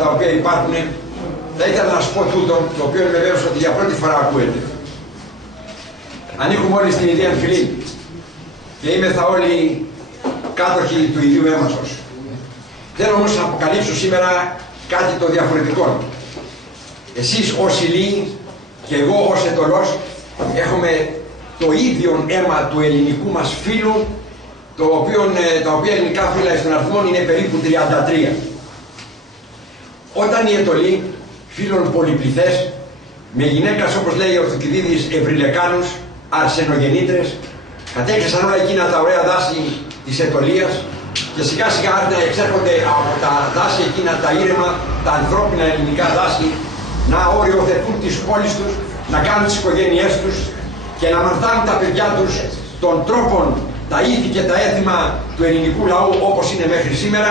τα οποία υπάρχουν, θα ήθελα να σου πω τούτο, το οποίο είμαι βέβαιος ότι για πρώτη φορά ακούεται. Ανήκουμε όλοι στην ίδια φυλή και είμεθα όλοι κάτοχοι του ιδίου αίματος. Θέλω όμως να αποκαλύψω σήμερα κάτι το διαφορετικό. Εσείς ως ηλίοι και εγώ ως ετωλός έχουμε το ίδιο αίμα του ελληνικού μας φύλου, τα οποία ελληνικά φύλλα στον αριθμό είναι περίπου 33. Όταν οι ετωλοί, φύλων πολυπληθές, με γυναίκας όπως λέει ο Θουκυδίδης ευρυλεκάνους, αρσενογεννήτρες, κατέκλυσαν όλα εκείνα τα ωραία δάση της ετωλίας και σιγά σιγά άρχισαν να εξέρχονται από τα δάση εκείνα τα ήρεμα, τα ανθρώπινα ελληνικά δάση, να οριοθετούν τις πόλεις τους, να κάνουν τις οικογένειές τους και να μαθαίνουν τα παιδιά τους των τρόπων, τα ήθη και τα έθιμα του ελληνικού λαού όπως είναι μέχρι σήμερα.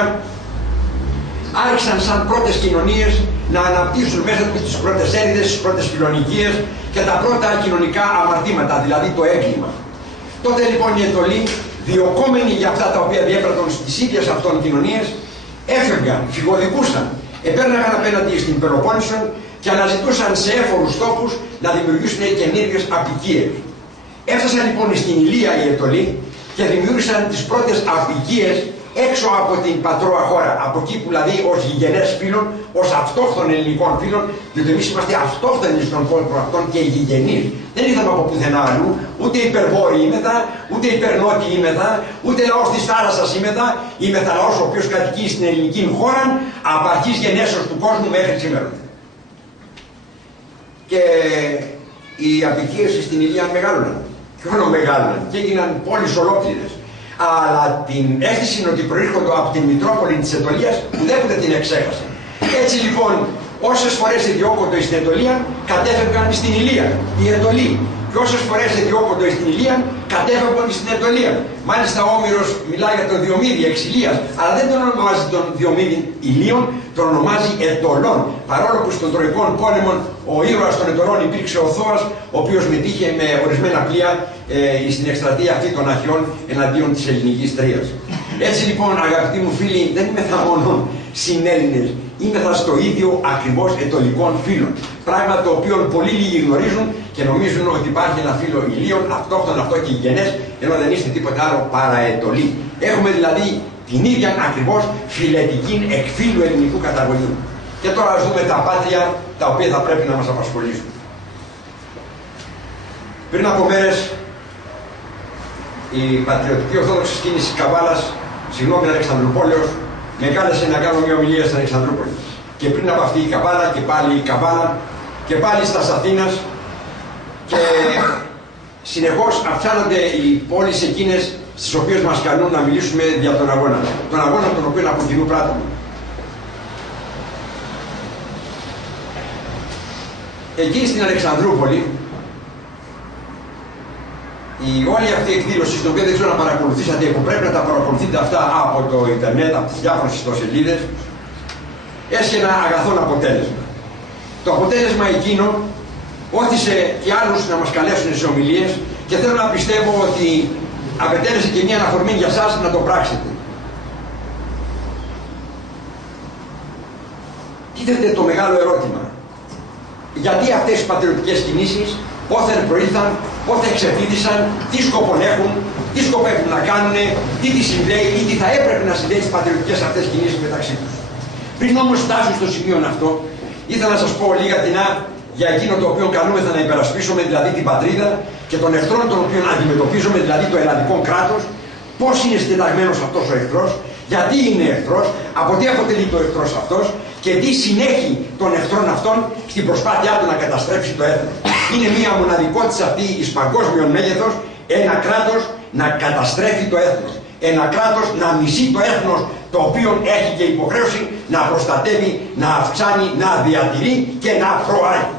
Άρχισαν σαν πρώτες κοινωνίες να αναπτύσσουν μέσα τους τις πρώτες έρηδες, τις πρώτες φιλονικίες και τα πρώτα κοινωνικά αμαρτήματα, δηλαδή το έγκλημα. Τότε λοιπόν οι ετωλοί, διωκόμενοι για αυτά τα οποία διέπρατον στις ίδιες αυτών κοινωνίες, έφευγαν, φυγοδικούσαν, επέρναγαν απέναντι στην Πελοπόννησο και αναζητούσαν σε έφορους τόπους να δημιουργήσουν καινούριες αποικίες. Έφτασαν λοιπόν στην Ηλία οι ετωλοί και δημιούργησαν τις πρώτες αποικίες έξω από την πατρόα χώρα, από εκεί που δηλαδή ως γηγενές φύλων, ως αυτόχθων ελληνικών φύλων, διότι εμείς είμαστε αυτόχθονοι στον κόσμο αυτών και γηγενείς. Δεν ήρθαμε από πουθενά αλλού, ούτε υπερβόροι είμεθα, ούτε υπερνότοιήμεθα, ούτε λαός της θάλασσαςήμεθα,ήμεθα λαός ο οποίος κατοικεί στην ελληνική χώρα από αρχής γενέσεως του κόσμου μέχρι σήμερα. Και οι αποικίες στην Ηλία μεγάλωναν, και όλο μεγάλωναν και έγιναν πόλεις ολόκληρες. Αλλά την αίσθηση ότι προέρχονται από την Μητρόπολη της Ετωλίας ουδέποτε την εξέχασαν. Έτσι λοιπόν, όσες φορές εδιώκονται στην Ετωλία, κατέφευγαν στην Ηλία, οι Ετωλοί. Και όσες φορές εδιώκονται στην Ηλία, κατέφευγαν στην Ετωλία. Μάλιστα ο Όμηρος μιλάει για τον Διομήδη εξ Ηλίας, αλλά δεν τον ονομάζει τον Διομήδη Ηλίων, τον ονομάζει Ετωλών. Παρόλο που στον Τροϊκόν πόλεμο ο ήρωας των Ετωλών υπήρξε ο Θώας, ο οποίος μετήχε με ορισμένα πλοία στην εκστρατεία αυτή των Αχιών εναντίον της ελληνικής Τρίας. Έτσι λοιπόν, αγαπητοί μου φίλοι, δεν είμαι θα μόνο συνέλληνες, είμαι θα στο ίδιο ακριβώς ετωλικών φύλων. Πράγμα το οποίο πολύ λίγοι γνωρίζουν και νομίζουν ότι υπάρχει ένα φύλο Ηλίων, αυτόχθον αυτό και γηγενές, ενώ δεν είστε τίποτα άλλο παρά ετωλοί. Έχουμε δηλαδή την ίδια ακριβώς φιλετική εκφύλου ελληνικού καταγωγή. Και τώρα ας δούμε τα πάτρια τα οποία θα πρέπει να μας απασχολήσουν. Πριν από μέρες, η πατριωτική ορθόδοξη κίνηση Καβάλας, συγγνώμη Αλεξανδρουπόλεως, με κάλεσε να κάνω μια ομιλία στην Αλεξανδρούπολη. Και πριν από αυτή η Καβάλα και πάλι η Καβάλα και πάλι στα Αθήνας και συνεχώς αυξάνονται οι πόλεις εκείνες στις οποίες μας καλούν να μιλήσουμε για τον αγώνα. Τον αγώνα τον οποίο από κοινού πράττουμε. Εκεί στην Αλεξανδρούπολη, η όλη αυτή η εκδήλωση, στην οποία δεν ξέρω να παρακολουθήσατε, που πρέπει να τα παρακολουθείτε αυτά από το ίντερνετ, από τις διάφορες ιστοσελίδες, έσχε ένα αγαθόν αποτέλεσμα. Το αποτέλεσμα εκείνο όθησε και άλλους να μας καλέσουν σε ομιλίες και θέλω να πιστεύω ότι απετέλεσε και μια αναφορμή για σας να το πράξετε. Τίθεται το μεγάλο ερώτημα. Γιατί αυτές οι πατριωτικές κινήσεις πόθεν προήλθαν, πότε εξεφίδησαν, τι σκοπόν έχουν, τι σκοπεύουν να κάνουν, τι τις συνδέει ή τι θα έπρεπε να συνδέει τις πατριωτικές αυτές κινήσεις μεταξύ τους. Πριν όμως φτάσουν στο σημείο αυτό, ήθελα να σας πω λίγα τεινά για εκείνο το οποίο καλούμεθα να υπερασπίσουμε, δηλαδή την πατρίδα, και των εχθρών των οποίων αντιμετωπίζουμε, δηλαδή το ελλαδικό κράτος, πώς είναι συντεταγμένος αυτός ο εχθρός, γιατί είναι εχθρός, από τι αποτελεί το εχθρός αυτός και τι συνέχει των εχθρών αυτών στην προσπάθειά του να καταστρέψει το έθνος. Είναι μια μοναδικότητα αυτή εις παγκόσμιο μέγεθος, ένα κράτος να καταστρέφει το έθνος. Ένα κράτος να μισεί το έθνος, το οποίο έχει και υποχρέωση να προστατεύει, να αυξάνει, να διατηρεί και να προάγει.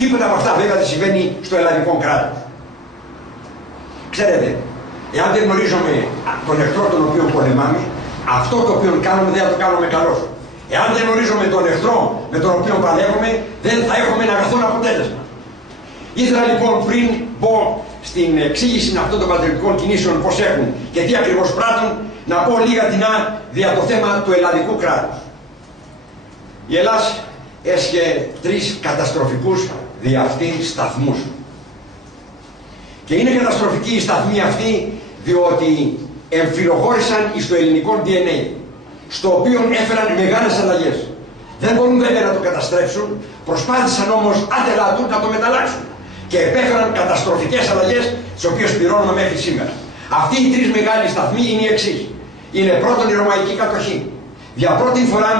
Τίποτα από αυτά βέβαια δεν συμβαίνει στο ελλαδικό κράτος. Ξέρετε, εάν δεν γνωρίζουμε τον εχθρό τον οποίο πολεμάμε, αυτό το οποίο κάνουμε δεν θα το κάνουμε καλώς. Εάν δεν γνωρίζουμε τον εχθρό με τον οποίο παλεύουμε, δεν θα έχουμε ένα αγαθόν αποτέλεσμα. Ήθελα λοιπόν πριν πω στην εξήγηση αυτών των πατριωτικών κινήσεων πώς έχουν και τι ακριβώς πράττουν, να πω λίγα τεινά δια το θέμα του ελλαδικού κράτους. Η Ελλάς έσχε 3 καταστροφικούς δι' αυτή σταθμούς. Και είναι καταστροφικοί οι σταθμοί αυτοί διότι εμφυλοχώρησαν στο ελληνικό DNA, στο οποίο έφεραν μεγάλες αλλαγές. Δεν μπορούν βέβαια να το καταστρέψουν, προσπάθησαν όμως άτελα να το μεταλλάξουν και επέφεραν καταστροφικές αλλαγές, τις οποίες πληρώνουμε μέχρι σήμερα. Αυτοί οι 3 μεγάλοι σταθμοί είναι οι εξής. Είναι πρώτον η ρωμαϊκή κατοχή. Για πρώτη φορά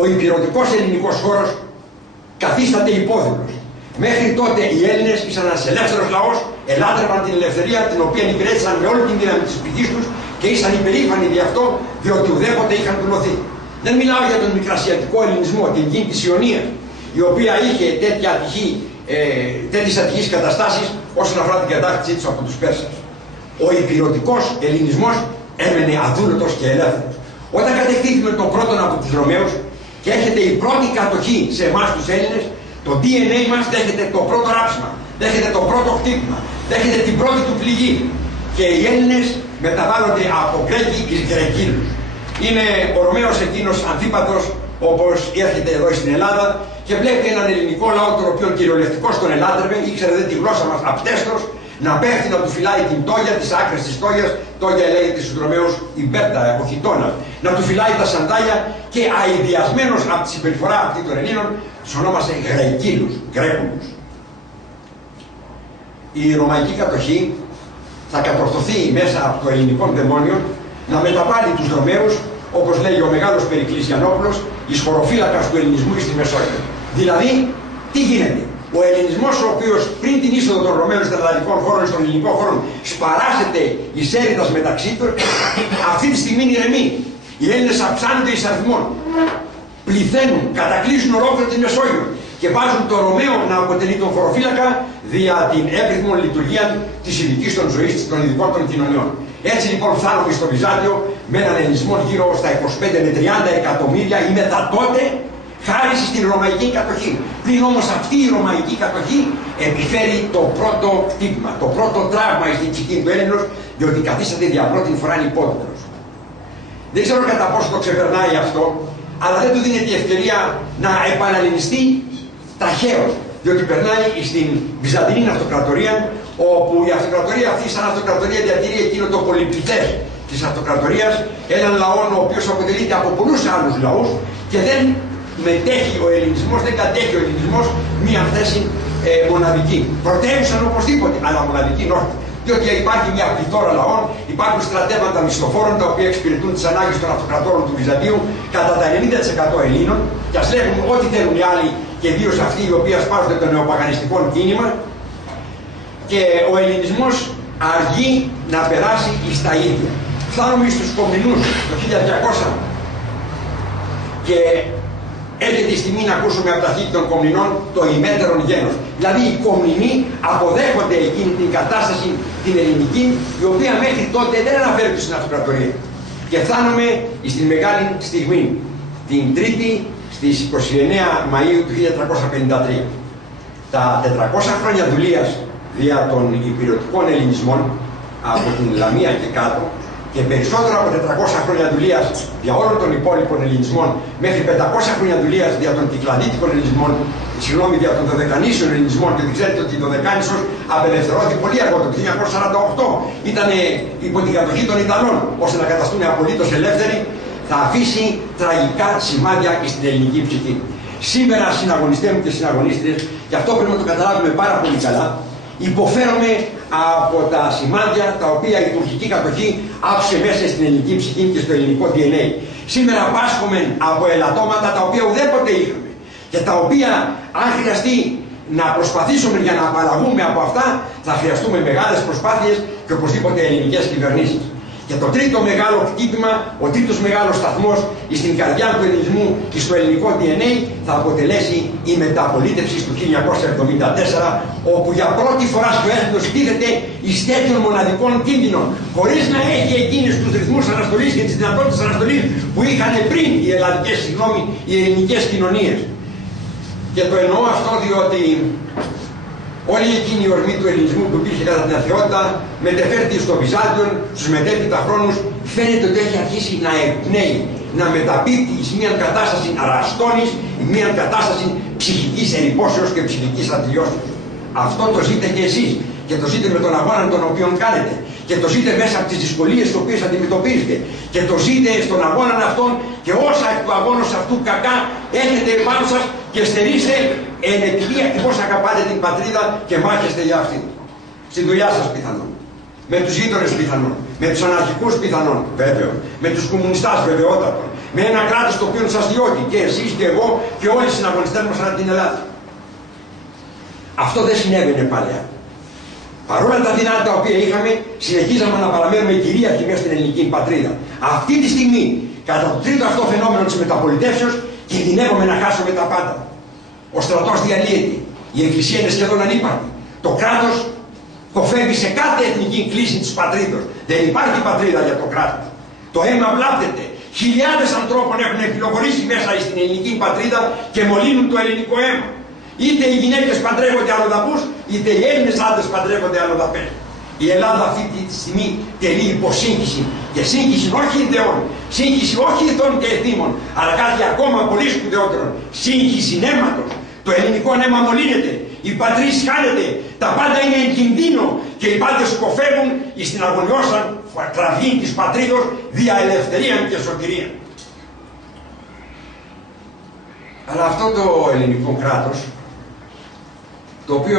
ο υπηρετικός ελληνικός χώρος καθίσταται υπόδουλος. Μέχρι τότε οι Έλληνες ήσαν ένας ελεύθερος λαός, ελάτρευαν την ελευθερία την οποία υπηρέτησαν με όλη την δύναμη της ψυχής τους και ήσαν υπερήφανοι γι' αυτό, διότι ουδέποτε είχαν τουλωθεί. Δεν μιλάω για τον μικρασιατικό ελληνισμό, την γη της Ιωνίας, η οποία είχε τέτοιες ατυχείς καταστάσεις όσον αφορά την κατάκτησή τους από τους Πέρσες. Ο υπηρετικός ελληνισμός έμενε αδούλωτος και ελεύθερος. Όταν κατεκτήθημε τον πρώτον από τους Ρωμαίους και έρχεται η πρώτη κατοχή σε εμάς τους Έλληνες, το DNA μας δέχεται το πρώτο ράψιμα, δέχεται το πρώτο χτύπημα, δέχεται την πρώτη του πληγή. Και οι Έλληνες μεταβάλλονται από Γκρέκοι εις Γρεκίλους. Είναι ο Ρωμαίος εκείνος Ανθίπατος, όπως έρχεται εδώ στην Ελλάδα και βλέπει έναν ελληνικό λαό, τον οποίο κυριολεκτικώς τον ελάτρευε, ήξερε τη γλώσσα μας απτέστρος, να πέφτει να του φυλάει την τόγια, τις άκρες της τόγιας, τόγια λέγεται στους Ρωμαίους η μπέρτα, ο χιτώνας, να του φυλάει τα σαντάλια και αηδιασμένος από τη συμπεριφορά αυτή των Ελλήνων, τους ονόμασε Γρεκίλους, Γκρέκουλους. Η ρωμαϊκή κατοχή θα κατορθωθεί μέσα από το ελληνικό δαιμόνιο να μεταβάλει τους Ρωμαίους, όπως λέει ο μεγάλος Περικλής Γιαννόπουλος, εις χωροφύλακας του ελληνισμού στη Μεσόγειο. Δηλαδή, τι γίνεται? Ο ελληνισμός, ο οποίος πριν την είσοδο των Ρωμαίων των ελλαδικών χώρων, στον ελληνικό χώρο, σπαράζεται εις έρηδας μεταξύ τους, αυτή τη στιγμή ηρεμεί. Οι Έλληνες αυξάνονται εις αριθμών, πληθαίνουν, κατακλείσουν ολόκληρη τη Μεσόγειο και βάζουν το Ρωμαίο να αποτελεί τον χωροφύλακα δια την εύρυθμον λειτουργία της ειδικής των ζωής των ειδικών των κοινωνιών. Έτσι λοιπόν φτάνουμε στο Βυζάντιο με έναν ελληνισμό γύρω στα 25 με 30 εκατομμύρια ή μετά τότε, χάρη στην ρωμαϊκή κατοχή. Πριν όμως αυτή η ρωμαϊκή κατοχή επιφέρει το πρώτο χτύπημα, το πρώτο τραύμα στην ψυχή του Έλληνος, διότι καθίσταται για πρώτη φορά υπόδουλος. Δεν ξέρω κατά πόσο το ξεπερνάει αυτό, αλλά δεν του δίνεται η ευκαιρία να επαναληνιστεί ταχαίως, διότι περνάει στην Βυζαντινή Αυτοκρατορία, όπου η αυτοκρατορία αυτή, σαν αυτοκρατορία, διατηρεί εκείνο το πολυπληθές της αυτοκρατορίας, έναν λαό ο οποίος αποτελείται από πολλούς άλλους λαούς και δεν μετέχει ο ελληνισμός, δεν κατέχει ο ελληνισμός μία θέση μοναδική. Πρωτεύουσαν οπωσδήποτε, αλλά μοναδική όχι. Διότι υπάρχει μια πληθώρα λαών, υπάρχουν στρατεύματα μισθοφόρων τα οποία εξυπηρετούν τις ανάγκες των αυτοκρατόρων του Βυζαντίου, κατά τα 90% Ελλήνων, και ας λέγουν ό,τι θέλουν οι άλλοι, και ιδίως αυτοί οι οποίοι ασπάζονται το νεοπαγανιστικό κίνημα, και ο ελληνισμός αργεί να περάσει εις τα ίδια. Φτάνουμε στους Κομνηνούς το 1200 και έρχεται η στιγμή να ακούσουμε από τα χείλη των Κομνηνών το ημέτερον γένος. Δηλαδή οι Κομνηνοί αποδέχονται εκείνη την κατάσταση την ελληνική, η οποία μέχρι τότε δεν αναφέρεται στην αυτοκρατορία. Και φτάνουμε στην μεγάλη στιγμή, την Τρίτη στις 29 Μαΐου του 1353. Τα 400 χρόνια δουλείας δια των υπηρετικών ελληνισμών από την Λαμία και κάτω, και περισσότερο από 400 χρόνια δουλείας για όλων των υπόλοιπων ελληνισμών, μέχρι 500 χρόνια δουλείας για των κυκλαδίτικων ελληνισμών, συγγνώμη, για των δωδεκανήσιων ελληνισμών, και δεν ξέρετε ότι το δωδεκάνησος απελευθερώθηκε πολύ αργότερα, το 1948. Ήταν υπό την κατοχή των Ιταλών, ώστε να καταστούν απολύτως ελεύθεροι, θα αφήσει τραγικά σημάδια στην ελληνική ψυχή. Σήμερα, συναγωνιστές μου και συναγωνίστριες, και αυτό πρέπει να το καταλάβουμε πάρα πολύ καλά, υποφέρουμε από τα σημάδια τα οποία η τουρκική κατοχή άφησε μέσα στην ελληνική ψυχή και στο ελληνικό DNA. Σήμερα πάσχουμε από ελαττώματα τα οποία ουδέποτε είχαμε και τα οποία, αν χρειαστεί να προσπαθήσουμε για να απαλλαγούμε από αυτά, θα χρειαστούμε μεγάλες προσπάθειες και οπωσδήποτε ελληνικές κυβερνήσεις. Και το τρίτο μεγάλο χτύπημα, ο τρίτος μεγάλος σταθμός στην καρδιά του ελληνισμού και στο ελληνικό DNA θα αποτελέσει η μεταπολίτευση του 1974, όπου για πρώτη φορά στο έθνος τίθεται εις τέτοιων μοναδικών κίνδυνων, χωρίς να έχει εκείνους τους ρυθμούς αναστολής και τις δυνατότητες αναστολής που είχαν πριν οι ελληνικές κοινωνίες. Και το εννοώ αυτό διότι όλη εκείνη η ορμή του ελληνισμού που υπήρχε κατά την αρχαιότητα μετεφέρθηκε στο Βυζάντιο, στους μετέπειτα χρόνους, φαίνεται ότι έχει αρχίσει να εκπνέει. να μεταπίπτει εις μίαν κατάσταση αραστώνης, εις μίαν κατάσταση ψυχικής ερυπώσεως και ψυχικής αντιλιώσεως. Αυτό το ζείτε και εσείς και το ζείτε με τον αγώνα τον οποίο κάνετε και το ζείτε μέσα από τις δυσκολίες τις οποίες αντιμετωπίζετε και το ζείτε στον αγώνα αυτόν και όσα εκ του αγώνος αυτού κακά έχετε επάνω σας και στερείστε επειδή ακριβώς αγαπάτε την πατρίδα και μάχεστε για αυτήν. Στη δουλειά σας πιθανόν, με τους γείτονες πιθανόν, με τους αναρχικούς πιθανόν βέβαιο, με τους κομμουνιστάς βεβαιότατον, με ένα κράτος το οποίο σας διώκει και εσείς και εγώ και όλοι οι συναγωνιστές μας ανά την Ελλάδα. Αυτό δεν συνέβαινε παλιά. Παρόλα τα δεινά τα οποία είχαμε, συνεχίζαμε να παραμένουμε κυρίαρχοι μέσα στην ελληνική πατρίδα. Αυτή τη στιγμή, κατά το τρίτο αυτό φαινόμενο της μεταπολιτεύσεως, κινδυνεύουμε να χάσουμε τα πάντα. Ο στρατός διαλύεται. Η εκκλησία είναι σχεδόν ανύπαρκτη. Το κράτος κοφεύει σε κάθε εθνική κλίση της πατρίδος. Δεν υπάρχει πατρίδα για το κράτος. Το αίμα βλάπτεται. Χιλιάδες ανθρώπων έχουν επιλογορήσει μέσα στην ελληνική πατρίδα και μολύνουν το ελληνικό αίμα. Είτε οι γυναίκες παντρεύονται αλλοδαπούς, είτε οι Έλληνες άντρες παντρεύονται αλλοδαπές. Η Ελλάδα αυτή τη στιγμή τελεί υποσύγχυση και σύγχυση όχι ιδεών, σύγχυση όχι ηθών και εθήμων, αλλά κάτι ακόμα πολύ σπουδαιότερο, σύγχυση νέματος. Το ελληνικό νέμα μολύνεται, η πατρίς χάνεται, τα πάντα είναι εν κινδύνο και οι πάντες σκοφεύουν εις την αγωνιώσα κραυγή της πατρίδος δια ελευθερία και σωτηρία. Αλλά αυτό το ελληνικό κράτος, το οποίο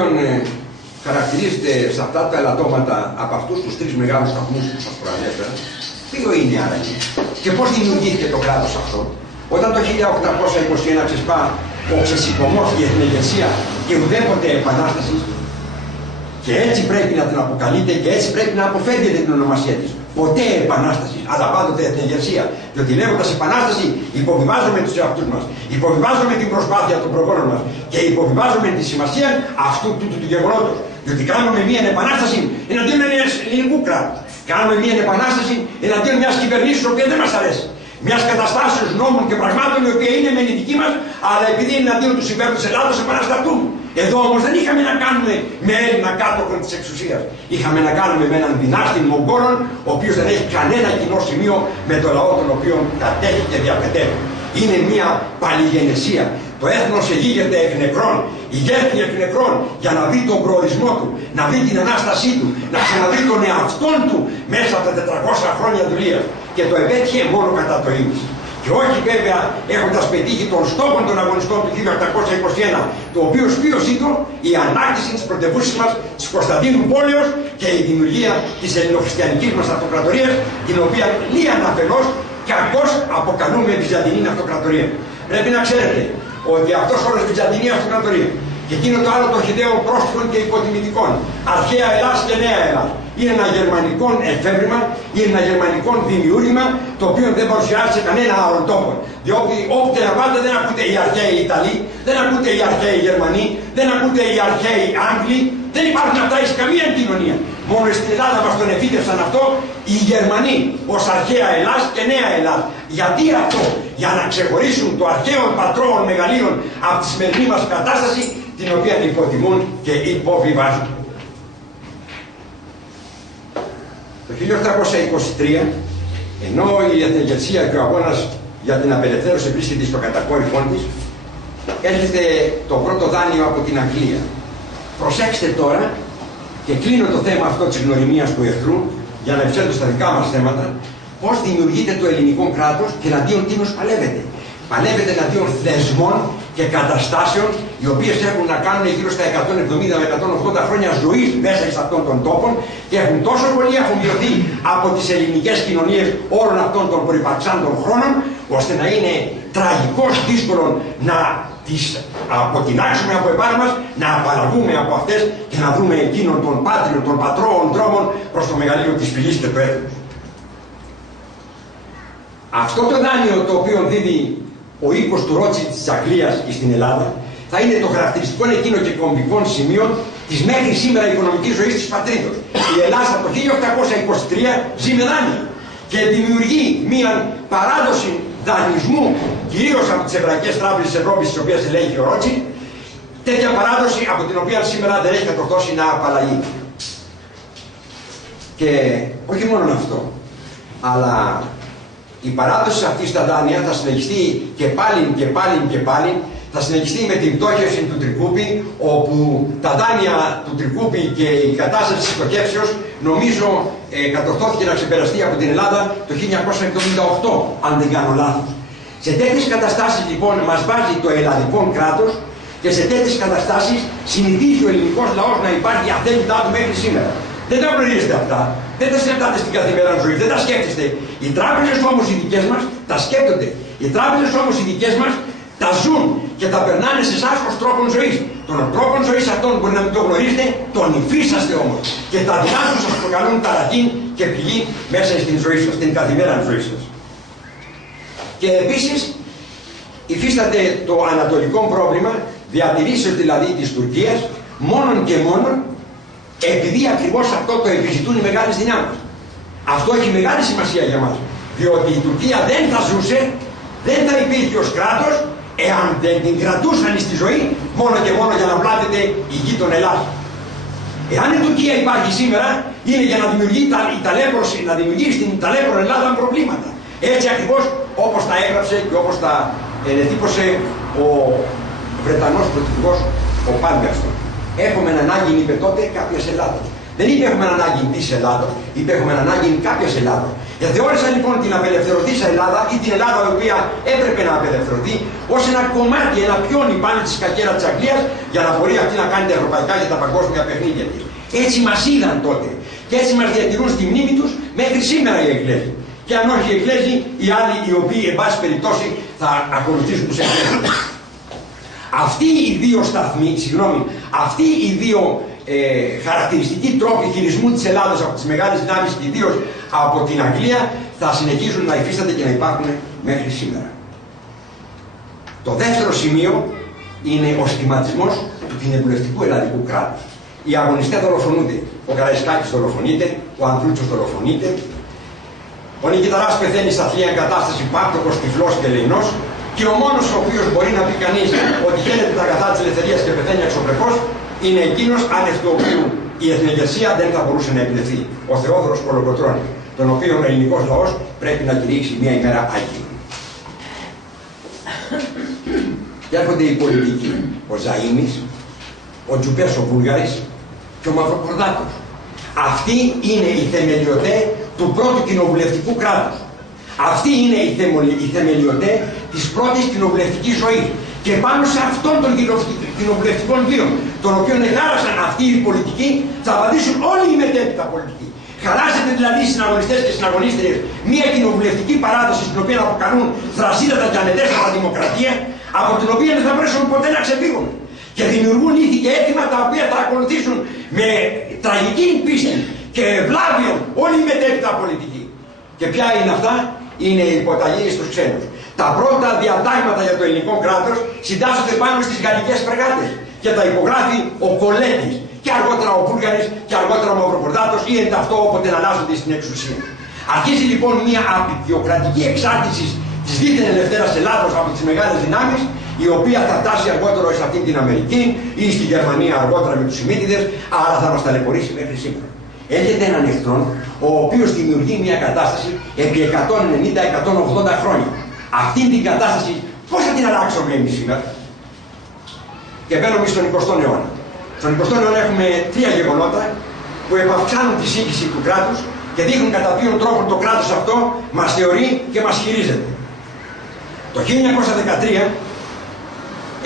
χαρακτηρίζεται σε αυτά τα ελαττώματα από αυτούς τους τρεις μεγάλους σταθμούς που σας προανέφερα, ποιο είναι άραγε και πώς δημιουργήθηκε το κράτος αυτό, όταν το 1821 ξεσπά ξεσηκωμώθηκε την ηγεσία και ουδέποτε επανάσταση, και έτσι πρέπει να την αποκαλείτε και έτσι πρέπει να αποφεύγετε την ονομασία της. Ποτέ επανάσταση, αλλά πάντοτε εθνεγερσία. Διότι λέγοντας επανάσταση, υποβιβάζουμε τους εαυτούς μας, υποβιβάζουμε την προσπάθεια των προγόνων μας και υποβιβάζουμε τη σημασία αυτού του γεγονότος. Διότι κάνουμε μια επανάσταση εναντίον ενός ελληνικού κράτους. Κάνουμε μια επανάσταση εναντίον μιας κυβερνήσης η οποία δεν μας αρέσει. Μιας καταστάσεως νόμων και πραγμάτων η οποία είναι μεν η δική μας, αλλά επειδή είναι εναντίον του συμφέροντος της Ελλάδος επαναστατούν. Εδώ όμως δεν είχαμε να κάνουμε με Έλληνα κάτοχο της εξουσίας. Είχαμε να κάνουμε με έναν δυνάστη Μογγόλων, ο οποίος δεν έχει κανένα κοινό σημείο με το λαό τον οποίο κατέχει και διαπαιτεύει. Είναι μια παλιγενεσία. Το έθνος εγίγεται εκ νεκρών, ηγέθη εκ νεκρών για να δει τον προορισμό του, να δει την Ανάστασή του, να ξαναδεί τον εαυτόν του μέσα από τα 400 χρόνια δουλείας. Και το επέτυχε μόνο κατά το ίμιση. Και όχι βέβαια έχοντας πετύχει τον στόχο των αγωνιστών του 1821, το οποίο σπίος ήταν η ανάκτηση της πρωτευούσης μας της Κωνσταντίνου Πόλεως και η δημιουργία της ελληνοχριστιανικής μας αυτοκρατορίας, την οποία λίαν αφενός και ακώς αποκαλούμε Βυζαντινή αυτοκρατορία. Πρέπει να ξέρετε ότι αυτός όλος Βυζαντινή αυτοκρατορία και εκείνο το άλλο των χυδαίων πρόστιχων και υποτιμητικών, αρχαία Ελλάς και νέα Ελλάς, είναι ένα γερμανικό εφεύρημα, είναι ένα γερμανικό δημιούργημα το οποίο δεν παρουσιάζει σε κανένα άλλο τόπο. Διότι όποτε να πάτε δεν ακούτε οι αρχαίοι Ιταλοί, δεν ακούτε οι αρχαίοι Γερμανοί, δεν ακούτε οι αρχαίοι Άγγλοι, δεν υπάρχουν αυτά εις καμία κοινωνία. Μόνο στην Ελλάδα μας τον εφήτευσαν αυτό οι Γερμανοί ως αρχαία Ελλάς και νέα Ελλάς. Γιατί αυτό? Για να ξεχωρίσουν το αρχαίο πατρόων μεγαλείων από τη σημερινή μας κατάσταση, την οποία υποτιμούν και υποβιβάζουν. Το 1823, ενώ η εθνεγερσία και ο αγώνας για την απελευθέρωση βρίσκεται στο κατακόρυφό της, έρχεται το πρώτο δάνειο από την Αγγλία. Προσέξτε τώρα, και κλείνω το θέμα αυτό της γνωριμίας του εχθρού, για να ευσέλθω στα δικά μας θέματα, πώς δημιουργείται το ελληνικό κράτος και εναντίον τίνος παλεύεται. Παλεύεται εναντίον θεσμών και καταστάσεων, οι οποίες έχουν να κάνουν γύρω στα 170 με 180 χρόνια ζωής μέσα σε αυτών των τόπων και έχουν τόσο πολύ αφομοιωθεί από τις ελληνικές κοινωνίες όλων αυτών των προϋπαρξάντων χρόνων, ώστε να είναι τραγικώς δύσκολο να τις αποτινάξουμε από επάνω μας, να απαλλαγούμε από αυτές και να βρούμε εκείνον τον πάτριο, των πατρώων δρόμων προς το μεγαλείο της φυλής και του έθνους. Αυτό το δάνειο το οποίο δίδει ο οίκος του Ρότσιλντ της Αγγλίας στην Ελλάδα θα είναι το χαρακτηριστικό εκείνο και κομβικό σημείο της μέχρι σήμερα οικονομικής ζωής της πατρίδος. Η Ελλάδα από το 1823 ζει με δάνειο και δημιουργεί μια παράδοση δανεισμού, κυρίως από τις εβραϊκές τράπεζες της Ευρώπης, τις οποίες ελέγχει ο Ρότσιλντ, τέτοια παράδοση από την οποία σήμερα δεν έχει κατορθώσει να απαλλαγεί. Και όχι μόνο αυτό, αλλά η παράδοση αυτή στα δάνεια θα συνεχιστεί και πάλι και πάλι και πάλι. Θα συνεχιστεί με την πτώχευση του Τρικούπη, όπου τα δάνεια του Τρικούπη και η κατάσταση της πτωχεύσεως νομίζω κατορθώθηκε να ξεπεραστεί από την Ελλάδα το 1978, αν δεν κάνω λάθος. Σε τέτοιες καταστάσεις λοιπόν μας βάζει το ελλαδικό κράτος και σε τέτοιες καταστάσεις συνηθίζει ο ελληνικός λαός να υπάρχει αθέλητά του μέχρι σήμερα. Δεν τα γνωρίζετε αυτά, δεν τα συζητάτε στην καθημερινή ζωή, δεν τα σκέφτεστε. Οι τράπεζες όμως οι δικές μας τα σκέπτονται. Οι τράπεζες όμως οι δικές μας τα ζουν και τα περνάνε σε εσάς ως τρόπον ζωής. Τον τρόπον ζωής αυτόν μπορεί να μην το γνωρίζετε, τον υφίσταστε όμως. Και τα δεινά του σας προκαλούν ταραχή και πληγή μέσα στην ζωή σας, στην καθημερινή ζωή σας. Και επίσης υφίσταται το ανατολικό πρόβλημα, διατηρήσεως δηλαδή της Τουρκίας, μόνον και μόνον επειδή ακριβώς αυτό το επιζητούν οι μεγάλες δυνάμεις. Αυτό έχει μεγάλη σημασία για μας. Διότι η Τουρκία δεν θα ζούσε, δεν θα υπήρχε ως κράτος, εάν δεν την κρατούσαν στη ζωή μόνο και μόνο για να βλάπτεται η γη των Ελλάδων. Εάν η Τουρκία υπάρχει σήμερα, είναι για να δημιουργεί να δημιουργεί στην ταλέπρον Ελλάδα προβλήματα. Έτσι ακριβώς όπως τα έγραψε και όπως τα ενετύπωσε ο Βρετανός πρωθυπουργός ο Πάντγκαστον. Έχουμε ανάγκη, είπε τότε, κάποιας Ελλάδος. Δεν είπε έχουμε ανάγκη της Ελλάδος, είπε έχουμε ανάγκη κάποιας Ελλάδος. Θεώρησα λοιπόν την απελευθερωτήσα Ελλάδα ή την Ελλάδα η οποία έπρεπε να απελευθερωθεί ως ένα κομμάτι, ένα πιόνι πάνω στη σκακέρα της Αγγλίας για να μπορεί αυτή να κάνει τα ευρωπαϊκά και τα παγκόσμια παιχνίδια της. Έτσι μας είδαν τότε και έτσι μας διατηρούν στη μνήμη τους μέχρι σήμερα οι Εγγλέζοι. Και αν όχι οι Εγγλέζοι, οι άλλοι οι οποίοι εν πάση περιπτώσει θα ακολουθήσουν τους Εγγλέζους. Αυτοί οι δύο σταθμοί, αυτοί οι δύο χαρακτηριστικοί τρόποι χειρισμού της Ελλάδος από τις μεγάλες δυνάμεις και ιδίως από την Αγγλία θα συνεχίζουν να υφίστανται και να υπάρχουν μέχρι σήμερα. Το δεύτερο σημείο είναι ο σχηματισμός του κοινοβουλευτικού ελλαδικού κράτους. Οι αγωνιστές δολοφονούνται. Ο Καραϊσκάκης δολοφονείται, ο Ανδρούτσος δολοφονείται. Ο Νικηταράς πεθαίνει στα θεία εγκατάσταση πάρτοκος, τυφλός και λεηνός. Και ο μόνος ο οποίος μπορεί να πει κανείς ότι χαίρεται τα αγαθά της ελευθερίας και πεθαίνει αξιοπρεπώς είναι εκείνος άνευ του οποίου η εθνικεργασία δεν θα μπορούσε να επιτευχθεί. Ο Θεόδωρος Κολοκοτρώνη, τον οποίο ο ελληνικός λαός πρέπει να κηρύξει μια ημέρα Άγιη. Και έρχονται οι πολιτικοί, ο Ζαΐμις, ο Τζουπές ο Βούλγαρης και ο Μαυροκορδάκος. Αυτοί είναι οι θεμελιωτέ του πρώτου κοινοβουλευτικού κράτους. Αυτοί είναι οι θεμελιωτέ της πρώτης κοινοβουλευτικής ζωής. Και πάνω σε αυτόν των κοινοβουλευτικών βίων, τον οποίο εγάρασαν αυτοί οι πολιτικοί, θα απαντήσουν όλοι οι μετέπειτα πολιτικοί. Χαράζεται δηλαδή οι συναγωνιστές και συναγωνίστριες μια κοινοβουλευτική παράδοση στην οποία αποκαλούν θρασίτατα και ανετέστατα δημοκρατία, από την οποία δεν θα μπορέσουν ποτέ να ξεφύγουν. Και δημιουργούν ήθη και έθιμα τα οποία θα ακολουθήσουν με τραγική πίστη και βλάβιον όλοι οι μετέπειτα πολιτικοί. Και ποια είναι αυτά? Είναι η υποταγή στους ξένους. Τα πρώτα διατάγματα για το ελληνικό κράτος συντάσσονται πάνω στις γαλλικές φρεγάτες και τα υπογράφει ο Κολέτης και αργότερα ο Βούλγαρης και αργότερα ο Μαυροκορδάτος ή εν ταυτό όποτε αναλάσσονται στην εξουσία. Αρχίζει λοιπόν μια απεικιοκρατική εξάρτηση της δίθεν ελευθέρας Ελλάδος από τις μεγάλες δυνάμεις, η οποία θα φτάσει αργότερο σε αυτήν την Αμερική ή στη Γερμανία αργότερα με τους Σιμίτιδες, αλλά θα μας ταλαιπωρήσει μέχρι σήμερα. Έρχεται έναν εχθρόν, ο οποίος δημιουργεί μια κατάσταση επί 190-180 χρόνια. Αυτήν την κατάσταση πώς θα την αλλάξουμε εμείς σήμερα? Και μπαίνουμε στον 20ο αιώνα. Στον 20ο αιώνα έχουμε τρία γεγονότα που επαυξάνουν τη σύγχυση του κράτους και δείχνουν κατά ποιον τρόπο το κράτος αυτό μας θεωρεί και μας χειρίζεται. Το 1913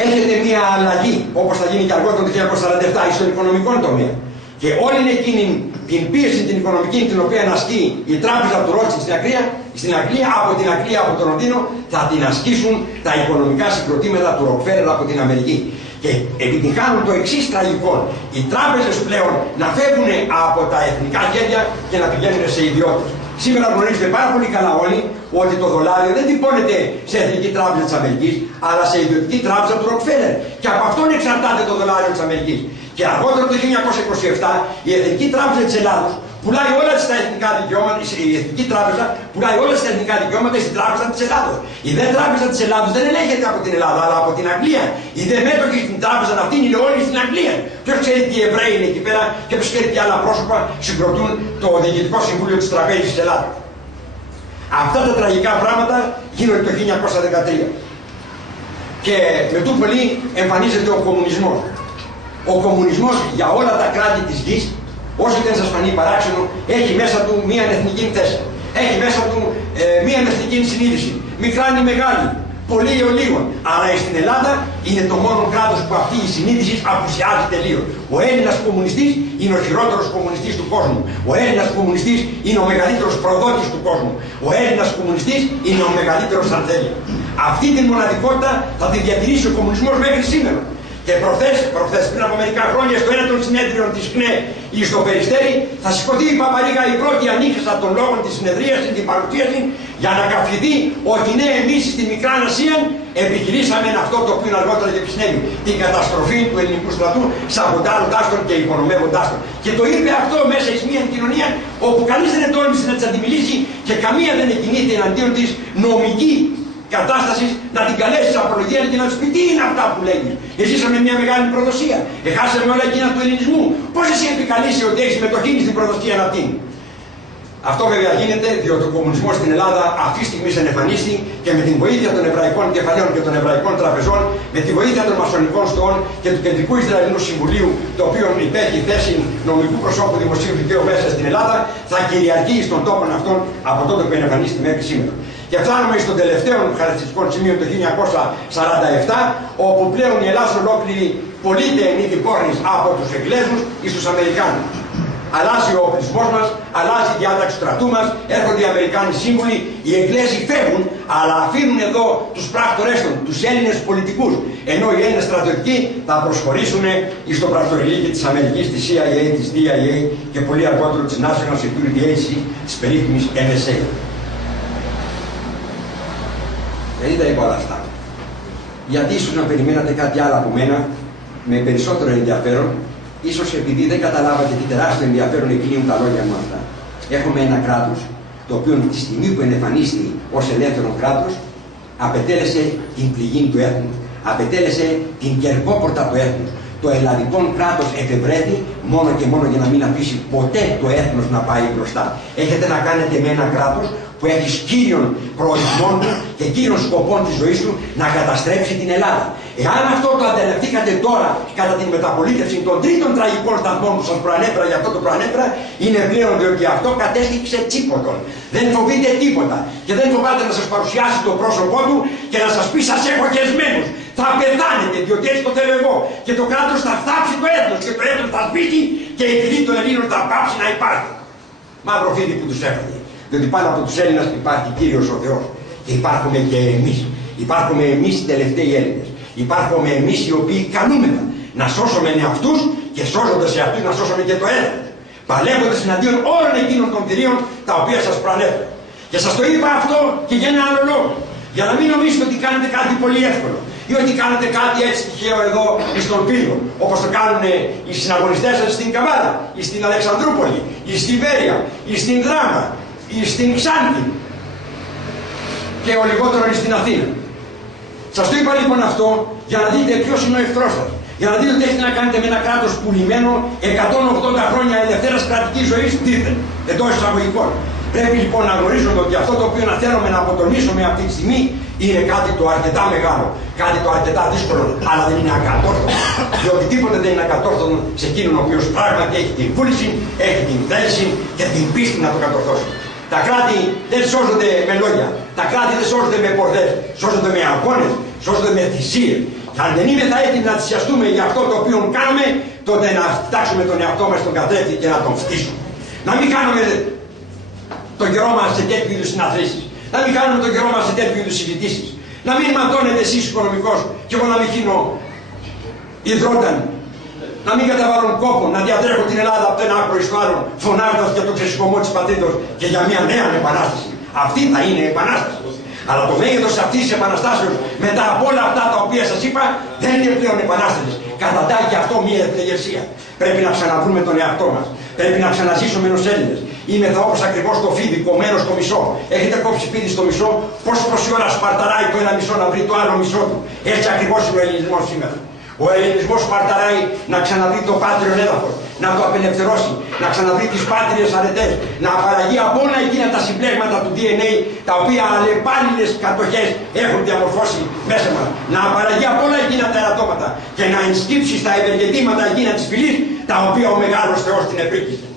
έρχεται μια αλλαγή, όπως θα γίνει και αργότερα το 1947 στον οικονομικό τομέα. Και όλη εκείνη την πίεση την οικονομική την οποία ασκεί η τράπεζα του Ρότσιλντ στην Αγγλία, από την Αγγλία, από το Λονδίνο, θα την ασκήσουν τα οικονομικά συγκροτήματα του Ροκφέλερ από την Αμερική. Και επιτυχάνουν το εξής τραγικό. Οι τράπεζες πλέον να φεύγουν από τα εθνικά χέρια και να πηγαίνουν σε ιδιώτες. Σήμερα γνωρίζετε πάρα πολύ καλά όλοι ότι το δολάριο δεν τυπώνεται σε εθνική τράπεζα της Αμερικής, αλλά σε ιδιωτική τράπεζα του Ροκφέλερ. Και από αυτόν εξαρτάται το δολάριο της Αμερικής. Και αργότερα το 1927 η Εθνική Τράπεζα της Ελλάδος πουλάει όλα τα εθνικά δικαιώματα, η Εθνική Τράπεζα πουλάει όλα τα εθνικά δικαιώματα στην Τράπεζα της Ελλάδος. Η δε Τράπεζα της Ελλάδος δεν ελέγχεται από την Ελλάδα, αλλά από την Αγγλία. Οι δε μέτοχοι στην τράπεζα αυτή είναι όλοι στην Αγγλία. Ποιος ξέρει τι Εβραίοι είναι εκεί πέρα και ποιος ξέρει τι άλλα πρόσωπα συγκροτούν το Διοικητικό Συμβούλιο της Τραπέζης της Ελλάδος. Αυτά τα τραγικά πράγματα γίνονται το 1913. Και με τούτο πολύ εμφανίζεται ο κομμουνισμός. Ο κομμουνισμός για όλα τα κράτη της γης, όσο και αν σας φανεί παράξενο, έχει μέσα του μία εθνική θέση. Έχει μέσα του μία εθνική συνείδηση. Μικρά ή μεγάλη, πολύ ή ολίγων. Αλλά στην Ελλάδα είναι το μόνο κράτος που αυτή η συνείδηση απουσιάζει τελείως. Ο Έλληνας κομμουνιστής είναι ο χειρότερος κομμουνιστής του κόσμου. Ο Έλληνας κομμουνιστής είναι ο μεγαλύτερος προδότης του κόσμου. Ο Έλληνας κομμουνιστής είναι ο μεγαλύτερος αν θέλει. Αυτή την μοναδικότητα θα τη διατηρήσει ο κομμουνισμός μέχρι σήμερα. Και προχθές πριν από μερικά χρόνια, στο ένα των συνέδριων της ΚΝΕ ή στο Περιστέρι, θα σηκωθεί η Παπαρίγα η πρώτη ανήχασα των λόγων της συνεδρίας, την παρουσίαση, για να καυχηθεί ότι ναι, εμείς στη Μικρά Ασία επιχειρήσαμε αυτό το οποίο αργότερα και επισυνέβη, την καταστροφή του ελληνικού στρατού, σαμποτάροντάς τον και υπονομεύοντάς τον. Και το είπε αυτό μέσα εις μια κοινωνία όπου κανείς δεν ετόλμησε να της αντιμιλήσει και καμία δεν εκκινείται εναντίον της νομική κατάσταση να την καλέσει σε απολογία και να του πει τι είναι αυτά που λέγει. Ζήσαμε μια μεγάλη προδοσία. Χάσαμε όλα εκείνα του ελληνισμού. Πώς εσύ επικαλείσαι ότι έχει συμμετοχή στην προδοσία να την. Αυτό βέβαια γίνεται διότι ο κομμουνισμός στην Ελλάδα αυτή τη στιγμή εμφανίστη και με την βοήθεια των εβραϊκών κεφαλαίων και των εβραϊκών τραπεζών, με τη βοήθεια των μασονικών στοών και του Κεντρικού Ισραηλινού Συμβουλίου, το οποίο υπέχει θέση νομικού προσώπου δημοσίου δικαίου μέσα στην Ελλάδα, θα κυριαρχεί στον τόπο αυτόν από τότε που εμφανίστηκε μέχρι σήμερα. Και φτάνουμε στον τελευταίο χαρακτηριστικό σημείο το 1947, όπου πλέον η Ελλάδα ολόκληρη πωλείται εν είδη πόρνης από τους Εγγλέζους εις τους Αμερικάνους. Αλλάζει ο οπλισμός μας, αλλάζει η διάταξη του στρατού μας, έρχονται οι Αμερικάνοι σύμβουλοι, οι Εγγλέζοι φεύγουν, αλλά αφήνουν εδώ τους πράκτορες των, τους Έλληνες πολιτικούς. Ενώ οι Έλληνες στρατιωτικοί θα προσχωρήσουν στο πρακτοριλίκι της Αμερικής, της CIA, της DIA και πολύ αργότερο της National Security Agency, της περίφημης NSA. Δεν τα είπα όλα αυτά. Γιατί ίσως να περιμένατε κάτι άλλο από μένα με περισσότερο ενδιαφέρον, ίσως επειδή δεν καταλάβατε τι τεράστιο ενδιαφέρον εκκλίνουν τα λόγια μου αυτά. Έχουμε ένα κράτος το οποίο τη στιγμή που εμφανίστηκε ως ελεύθερο κράτος απετέλεσε την πληγή του έθνους, απετέλεσε την κερκόπορτα του έθνους. Το ελλαδικό κράτος εφευρέθη μόνο και μόνο για να μην αφήσει ποτέ το έθνος να πάει μπροστά. Έχετε να κάνετε με ένα κράτος που έχει κύριον προορισμό του και κύριον σκοπό της ζωής του να καταστρέψει την Ελλάδα. Εάν αυτό το αντιληφθήκατε τώρα κατά την μεταπολίτευση των τρίτων τραγικών σταθμών που σας προανέφερα, για αυτό το προανέφερα, είναι πλέον διότι αυτό κατέστηξε τσίποτον. Δεν φοβείται τίποτα και δεν φοβάται να σας παρουσιάσει το πρόσωπό του και να σας πει σας έχω χεσμένους. Θα πεθάνετε διότι έτσι το θέλω εγώ. Και το κράτος θα φτάψει το έθνος και το έθνος θα σβήσει και η φυλή των Ελλήνων θα πάψει να υπάρχει. Μαύρο φίδι που τους έφαγε. Διότι πάνω από τους Έλληνες υπάρχει Κύριος ο Θεός. Και υπάρχουμε και εμείς. Υπάρχουμε εμείς οι τελευταίοι Έλληνες. Υπάρχουμε εμείς οι οποίοι καλούμεθα να σώσουμε αυτούς και σώζοντας σε αυτούς να σώσουμε και το έθνος. Παλεύοντας εναντίον όλων εκείνων των θηρίων τα οποία σας προανέφερα. Και σας το είπα αυτό και για ένα άλλο λόγο. Για να μην νομίζετε ότι κάνετε κάτι πολύ εύκολο. Ή ότι κάνετε κάτι έτσι τυχαίο εδώ στον Πύργο, όπως το κάνουν οι συναγωνιστές σας στην Καβάλα, ή στην Αλεξανδρούπολη, ή στη Βέρεια, ή στην Δράμα, ή στην Ξάνθη και ο λιγότερο στην Αθήνα. Σας το είπα λοιπόν αυτό για να δείτε ποιος είναι ο εχθρός σας. Για να δείτε ότι έχετε να κάνετε με ένα κράτος πουλημένο 180 χρόνια ελευθέρας κρατικής ζωής δίθεν, εντός εισαγωγικών. Πρέπει λοιπόν να γνωρίζουμε ότι αυτό το οποίο να θέλουμε να αποτολμήσουμε αυτή τη στιγμή είναι κάτι το αρκετά μεγάλο, κάτι το αρκετά δύσκολο, αλλά δεν είναι ακατόρθωτο. Διότι τίποτε δεν είναι ακατόρθωτο σε εκείνον ο οποίος πράγματι έχει την βούληση, έχει την θέληση και την πίστη να το κατορθώσει. Τα κράτη δεν σώζονται με λόγια, τα κράτη δεν σώζονται με πορδές, σώζονται με αγώνες, σώζονται με θυσίες. Και αν δεν είμαι θα έτοιμοι να θυσιαστούμε για αυτό το οποίο κάνουμε, τότε να κοιτάξουμε τον εαυτό μας στον καθρέφτη και να τον φτύσουμε. Να μην κάνουμε τον καιρό μας σε τέτοιου είδους συναθρήσεις. Να μην κάνουμε τον καιρό μας σε τέτοιου είδους συζητήσεις. Να μην ματώνετε εσείς οικονομικός και εγώ να μην χύνω υδρόταν. Να μην καταβάλουν κόπο να διατρέχω την Ελλάδα από το ένα άκρο εις το άλλο, φωνάζοντας για το ξεσηκωμό της πατρίδος και για μια νέα επανάσταση. Αυτή θα είναι η επανάσταση. Αλλά το μέγεθος αυτής της επαναστάσεως μετά από όλα αυτά τα οποία σας είπα δεν είναι πλέον επανάσταση. Καταντάει και αυτό μια εθνεγεσία. Πρέπει να ξαναβρούμε τον εαυτό μας. Πρέπει να ξαναζήσουμε ως Έλληνες. Είμαι θα όπως ακριβώς το φίδι κομμένο στο μισό. Έχετε κόψει φίδι στο μισό, πόση ώρα σπαρταράει το ένα μισό να βρει το άλλο μισό του. Έτσι ακριβώς είναι ο ελληνισμός σήμερα. Ο ελληνισμός σπαρταράει να ξαναβρει το πάτριον έδαφος, να το απελευθερώσει, να ξαναβρει τις πάτριες αρετές, να απαραγεί από όλα εκείνα τα συμπλέγματα του DNA τα οποία αλλεπάλληλες κατοχές έχουν διαμορφώσει μέσα μας. Να απαραγεί από όλα εκείνα τα ερατώματα και να ενσκύψει στα ευεργετήματα εκείνα της φυλής τα οποία ο μεγάλος Θεός την επρίκησε.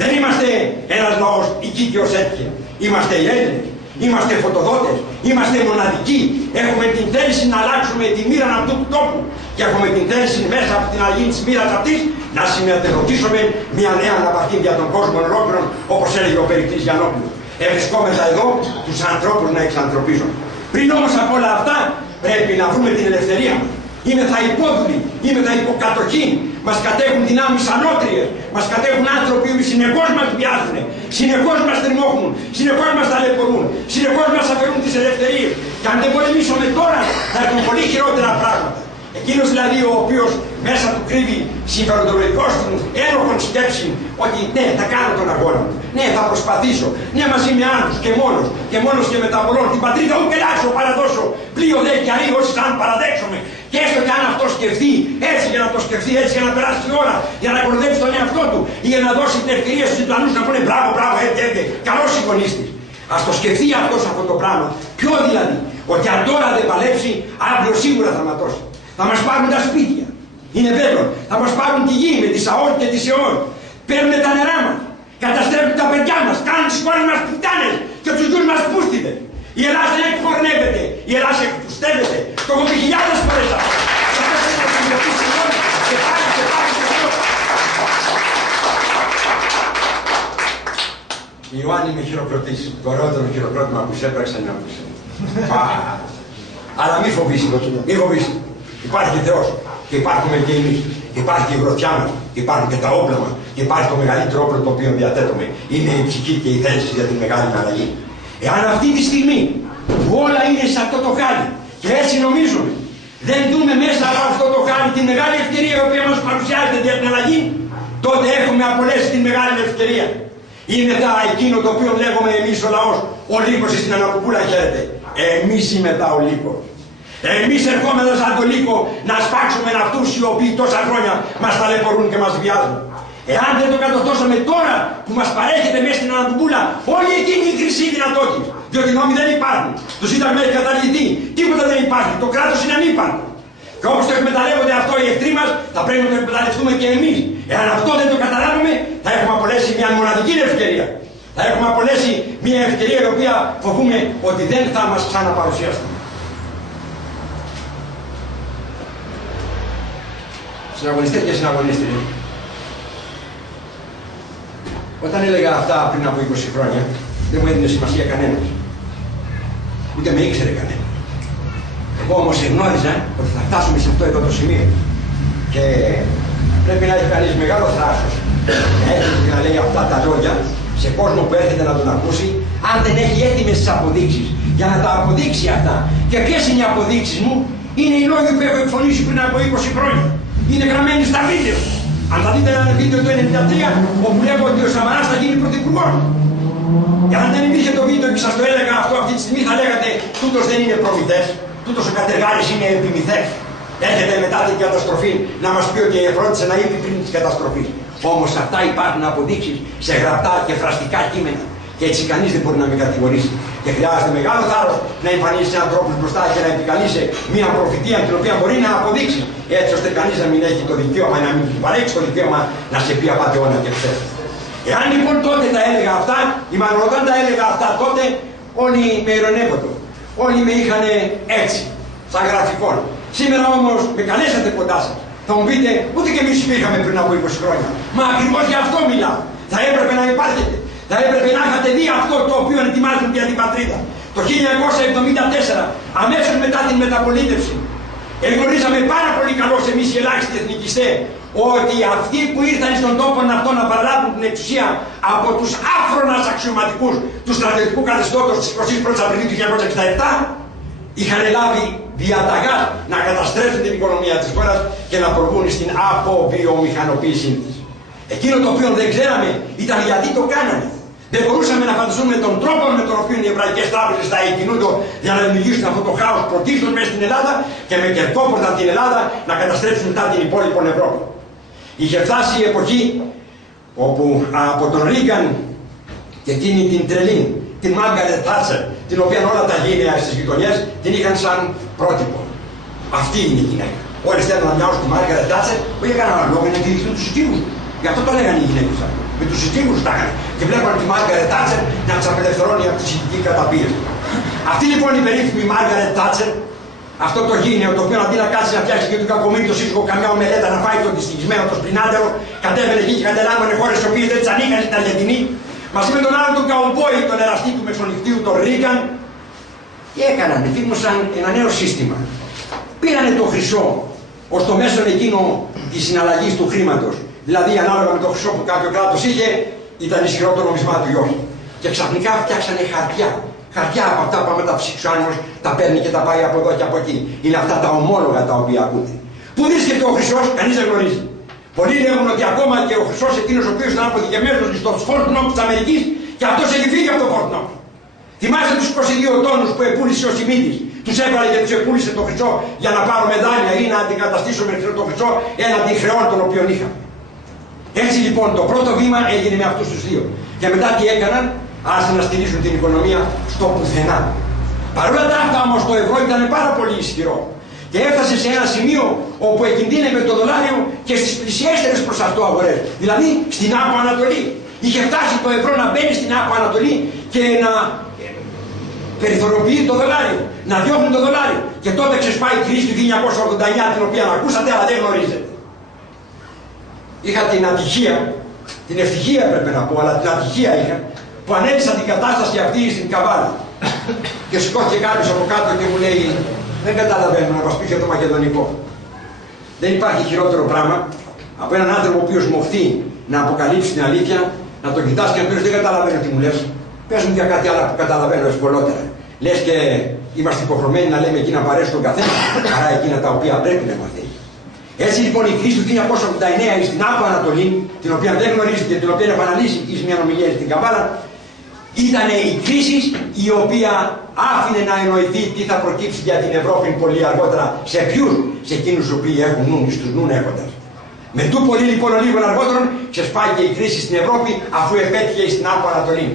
Δεν είμαστε ένας λαός οικίκαιος έτυχε. Είμαστε οι Έλληνες. Είμαστε φωτοδότες, είμαστε μοναδικοί, έχουμε την θέληση να αλλάξουμε τη μοίρα αυτού του τόπου και έχουμε την θέληση μέσα από την αλλαγή της μοίρας αυτής να συμμετεχτήσουμε μια νέα αναπαρχή για τον κόσμο ολόκληρο, όπως έλεγε ο Περικλής Γιαννόπουλος. Ευρισκόμεθα εδώ τους ανθρώπους να εξανθρωπίζουν. Πριν όμως από όλα αυτά πρέπει να βρούμε την ελευθερία μας. Είμαι θα υπόδουλοι, είμαι θα υποκατοχή. Μας κατέχουν δυνάμεις ανώτριες, μας κατέχουν άνθρωποι που συνεχώς μας βιάζουν, συνεχώς μας τριμώχνουν, συνεχώς μας ταλαιπωρούν, συνεχώς μας αφαιρούν τις ελευθερίες. Και αν δεν πολεμήσουμε τώρα θα έχουν πολύ χειρότερα πράγματα. Εκείνος δηλαδή ο οποίος μέσα του κρύβει συμφεροντολογικός του ένοχων σκέψη ότι ναι, θα κάνω τον αγώνα μου, ναι, θα προσπαθήσω, ναι, μαζί με άλλους και μόνος και μεταβολών την πατρίδα ούτε ελάξω παραδώσω, πλοίο δε και αεί όσοι αν παραδέξομαι. Και έστω και αν αυτό σκεφτεί έτσι για να το σκεφτεί, έτσι για να περάσει η ώρα, για να κορδέψει τον εαυτό του ή για να δώσει την ευκαιρία στους διπλανούς να πούνε μπράβο, μπράβο, έτσι, καλός συγγονίστης. Ας το σκεφτεί αυτός αυτό το πράγμα. Ποιο δηλαδή, ότι αν τώρα δεν παλέψει, αύριο σίγουρα θα ματώσει. Θα μας πάρουν τα σπίτια. Είναι βέβαιο. Θα μας πάρουν τη γη με τις ΑΟΤ και τις ΕΟΤ. Παίρνουν τα νερά μας. Καταστρέφουν τα παιδιά μας. Κάνουν τις κόρες μας πουτάνες και τους γιους μας πούστιδες. Η Ελλάδα δεν εκπορνεύεται. Η Ελλάδα εκπουστεύεται. Το έχω πει χιλιάδες φορές αυτό. Η Ιωάννη με χειροκροτήσει. Το ωραιότερο χειροκρότημα που έπραξα να ακούσε. Αλλά μη φοβήσει, μη φοβήσει. Υπάρχει Θεός και υπάρχουμε και εμείς. Υπάρχει και η γροθιά μας, υπάρχουν και τα όπλα μας. Και υπάρχει το μεγαλύτερο όπλο το οποίο διαθέτουμε. Είναι η ψυχή και η θέληση για τη μεγάλη αλλαγή. Εάν αυτή τη στιγμή που όλα είναι σε αυτό το χάρι και έτσι νομίζουμε, δεν δούμε μέσα από αυτό το χάρι τη μεγάλη ευκαιρία η οποία μας παρουσιάζεται για την αλλαγή, τότε έχουμε απολέσει την μεγάλη ευκαιρία. Ή μετά εκείνο το οποίο λέγουμε εμείς ο λαός, ο λύκος στην Ανακουπούλα χαίρεται. Εμείς μετά ο λύκος. Εμείς ερχόμεθα σαν το λύκο να σπάξουμε αυτούς οι οποίοι τόσα χρόνια μας ταλαιπωρούν και μας βιάζουν. Εάν δεν το κατορθώσαμε τώρα που μας παρέχεται μέσα στην Ανακουπούλα όλη εκείνη η χρυσή δυνατότητα, διότι νόμοι δεν υπάρχουν, το Σύνταγμα έχει καταργηθεί, τίποτα δεν υπάρχει, το κράτος είναι ανύπαρκτο. Και όπως το εκμεταλλεύονται αυτό οι εχθροί μας, θα πρέπει να το εκμεταλλευτούμε και εμείς. Εάν αυτό δεν το καταλάβουμε, θα έχουμε απολέσει μια μοναδική ευκαιρία. Θα έχουμε απολέσει μια ευκαιρία η οποία φοβούμε ότι δεν θα μας ξαναπαρουσιαστεί. Συναγωνιστές και συναγωνίστρια. Όταν έλεγα αυτά πριν από 20 χρόνια, δεν μου έδινε σημασία κανένας. Ούτε με ήξερε κανένας. Εγώ όμως γνώριζα ότι θα φτάσουμε σε αυτό εδώ το σημείο. Και πρέπει να έχει κανείς μεγάλο θράσος να έρχεται και να λέει αυτά τα λόγια σε κόσμο που έρχεται να τον ακούσει, αν δεν έχει έτοιμες τις αποδείξεις για να τα αποδείξει αυτά. Και ποιες είναι οι αποδείξεις μου? Είναι οι λόγοι που έχω εκφωνήσει πριν από 20 χρόνια. Είναι γραμμένοι στα βίντεο. Αν θα δείτε ένα βίντεο του 1993 όπου λέγω ότι ο Σαμαράς θα γίνει πρωθυπουργός. Και αν δεν υπήρχε το βίντεο και σας το έλεγα αυτό αυτή τη στιγμή, θα λέγατε τούτος δεν είναι προμηθές, τούτος ο Κατεργάρης είναι επιμηθές. Έρχεται μετά την καταστροφή να μας πει ότι φρόντισε να είπε πριν της καταστροφής. Όμως αυτά υπάρχουν αποδείξεις σε γραπτά και φραστικά κείμενα. Και έτσι κανείς δεν μπορεί να με κατηγορήσει. Και χρειάζεται μεγάλο θάρρος να εμφανίσει έναν τρόπο μπροστά και να επικαλείσει μια προφητεία την οποία μπορεί να αποδείξει. Έτσι ώστε κανείς να μην έχει το δικαίωμα, να μην παρέξει το δικαίωμα να σε πει απατεώνα και ψεύδι. Εάν λοιπόν τότε τα έλεγα αυτά, ή μάλλον όταν τα έλεγα αυτά τότε, όλοι με ειρωνεύονται. Όλοι με είχαν έτσι, σαν γραφικών. Σήμερα όμως με καλέσατε κοντά σας. Θα μου πείτε, ούτε και εμείς υπήρχαμε πριν από 20 χρόνια. Μα ακριβώς γι' αυτό μιλάω. Θα έπρεπε να υπάρχετε. Θα έπρεπε να είχατε δει αυτό το οποίο ετοιμάζουν για την πατρίδα. Το 1974, αμέσως μετά την μεταπολίτευση, εγνωρίζαμε πάρα πολύ καλώς εμείς οι ελάχιστοι εθνικιστές ότι αυτοί που ήρθαν στον τόπο αυτό να παραλάβουν την εξουσία από τους άφρονας αξιωματικούς του στρατιωτικού καθεστώτος της 21ης Απριλίου του 1967 είχαν λάβει διαταγάς να καταστρέψουν την οικονομία της χώρας και να προβούν στην αποβιομηχανοποίησή της. Εκείνο το οποίο δεν ξέραμε ήταν γιατί το κάνανε. Δεν μπορούσαμε να φανταστούμε τον τρόπο με τον οποίο οι εβραϊκές τράπεζες θα εκκινούνται για να δημιουργήσουν αυτό το χάος πρωτίστως μέσα στην Ελλάδα και με κερκόπορτα την Ελλάδα να καταστρέψουν μετά την υπόλοιπη Ευρώπη. Είχε φτάσει η εποχή όπου από τον Ρίγκαν και εκείνη την τρελή, την Μάργαρετ Θάτσερ, την οποία όλα τα γένεια στις γειτονιές την είχαν σαν πρότυπο. Αυτή είναι η γυναίκα. Όλοι θέλουν να μοιάζουν τη Μάργαρετ Θάτσερ, που είχε κανένα λόγο να εκδικηθούν τους συντήμους. Γι' αυτό το λέγανε οι γυναίκες. Με τους συντήμους τα έκανε. Και βλέπανε τη Μάργαρετ Θάτσερ να τις απελευθερώνει από τη συντική καταπίεση. Αυτή λοιπόν η περίφημη Μάργαρετ Θάτσερ, αυτό το γήινιο το οποίο αντί να κάτσει να φτιάξει και του κακομοίρη το σύζυγο καμιά ομελέτα να φάει τον δυστυχισμένο, το σπινάτερο, κατέβαινε εκεί και κατελάμβανε χώρες οι οποίες δεν τις ανήκαν στην Αργεντινή, μαζί με τον άλλον τον Καουμπόι, τον εραστή του μεσονυχτίου, τον Ρίγκαν, και έκαναν, εφήρμοσαν ένα νέο σύστημα. Πήρανε το χρυσό ως το μέσον εκείνο της συναλλαγής του χρήματος. Δηλαδή, ανάλογα με το χρυσό που κάποιο κράτος είχε, ήταν ισχυρό το νομισμά του ή όχι. Και ξαφνικά φτιάξανε χαρτιά. Χαρτιά από αυτά που άμα τα ψήξει ο άνθρωπος, τα παίρνει και τα πάει από εδώ και από εκεί. Είναι αυτά τα ομόλογα τα οποία ακούτε. Πού βρίσκεται ο χρυσός, κανείς δεν γνωρίζει. Πολλοί λέγουν ότι ακόμα και ο χρυσός εκείνος ο οποίος ήταν αποθηκευμένος στο Fort Knox της Αμερικής, και αυτός έχει φύγει από το Fort Knox. Θυμάστε τους 22 τόνους που επούλησε ο Σιμίτης. Τους έβαλε και τους επούλησε το χρυσό για να πάρουμε δάνεια ή να αντικαταστήσουμε το χρυσό έναντι χρεών των οποίων είχαμε. Έτσι λοιπόν το πρώτο βήμα έγινε με αυτούς τους δύο. Και μετά τι έκαναν, άρχισαν να στηρίζουν την οικονομία στο πουθενά. Παρ' όλα τα αυτά όμως το ευρώ ήταν πάρα πολύ ισχυρό. Και έφτασε σε ένα σημείο όπου εκινδύνευε το δολάριο και στις πλησιέστερες προς αυτό αγορές. Δηλαδή στην Άπο Ανατολή. Είχε φτάσει το ευρώ να μπαίνει στην Άπο Ανατολή και να περιθωριοποιεί το δολάριο. Να διώχνουν το δολάριο. Και τότε ξεσπάει η κρίση του 1989, την οποία ακούσατε αλλά δεν γνωρίζετε. Είχα την ατυχία, την ευτυχία πρέπει να πω, αλλά την ατυχία είχα, που ανέλησα την κατάσταση αυτή στην Καβάλα. Και σηκώθηκε κάποιος από κάτω και μου λέει: δεν καταλαβαίνω να μας πεις για το μακεδονικό. Δεν υπάρχει χειρότερο πράγμα από έναν άνθρωπο ο οποίος μοχθεί να αποκαλύψει την αλήθεια, να τον κοιτάς και να πει: δεν καταλαβαίνω τι μου λες. Πες μου για κάτι άλλο που καταλαβαίνω ευκολότερα. Λες και είμαστε υποχρεωμένοι να λέμε εκείνα που αρέσουν τον καθένα, παρά εκείνα τα οποία πρέπει να μαθαίνει. Έτσι λοιπόν η κρίση του 1989 στην Άπο Ανατολή, την οποία δεν γνωρίζετε και την οποία επαναλύσει εις μια ομιλία στην Καβάλα, ήταν η κρίση η οποία άφηνε να εννοηθεί τι θα προκύψει για την Ευρώπη πολύ αργότερα. Σε ποιους? Σε εκείνους οι οποίοι έχουν νου, στους νου έχοντας. Με τού πολύ λοιπόν λίγων αργότερων ξεσπάει και η κρίση στην Ευρώπη, αφού επέτυχε στην Άπο Ανατολή.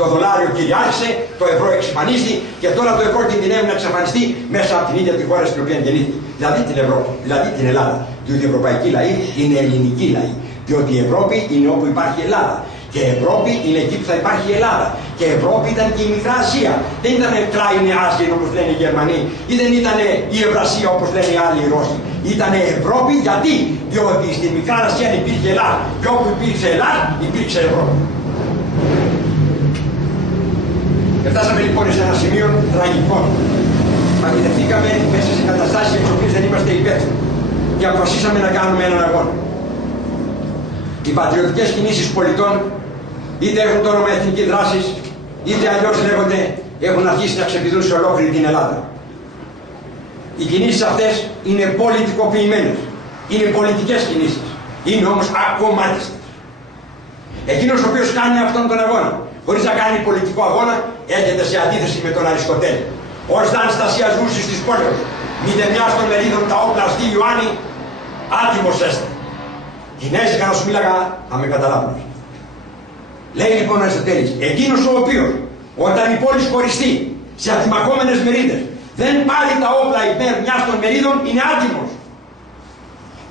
Το δολάριο κυριάρχησε, το ευρώ εξαφανίστηκε και τώρα το ευρώ κινδυνεύει να εξαφανιστεί μέσα από την ίδια τη χώρα στην οποία γεννήθηκε. Δηλαδή την Ευρώπη, δηλαδή την Ελλάδα. Διότι οι ευρωπαϊκοί λαοί είναι ελληνικοί λαοί. Διότι η Ευρώπη είναι όπου υπάρχει Ελλάδα. Και η Ευρώπη είναι εκεί που θα υπάρχει η Ελλάδα. Και η Ευρώπη ήταν και η Μικρά Ασία. Δεν ήταν Kleine Asien όπως λένε οι Γερμανοί, ή δεν ήταν η Ευρασία όπως λένε οι άλλοι οι Ρώσοι. Ήταν Ευρώπη γιατί? Διότι στη Μικρά Ασία υπήρχε Ελλάδα. Και όπου υπήρξε Ελλάδα υπήρξε Ευρώπη. Και φτάσαμε λοιπόν σε ένα σημείο τραγικό. Παγιδευτήκαμε μέσα σε καταστάσεις εξ οποίες δεν είμαστε υπεύθυνοι. Και αποφασίσαμε να κάνουμε έναν αγώνα. Οι πατριωτικές κινήσεις πολιτών, είτε έχουν το όνομα εθνική δράση, είτε αλλιώς λέγονται, έχουν αρχίσει να ξεπηδούν σε ολόκληρη την Ελλάδα. Οι κινήσεις αυτές είναι πολιτικοποιημένες. Είναι πολιτικές κινήσεις. Είναι όμως ακομματιστές. Εκείνος ο οποίος κάνει αυτόν τον αγώνα, χωρίς να κάνει πολιτικό αγώνα, έρχεται σε αντίθεση με τον Αριστοτέλη. Ως δαν στασίας βούσης της πόλεως, μήτε μιας των μερίδων τα όπλα αστεί Ιωάννη, άτιμος έστε. Κινέζικα να σου μίλαγα, θα με καταλάβουν. Λέει λοιπόν ο Αριστοτέλης, εκείνος ο οποίος, όταν η πόλη χωριστεί σε αντιμαχόμενες μερίδες, δεν πάρει τα όπλα υπέρ μιας των μερίδων, είναι άτιμος.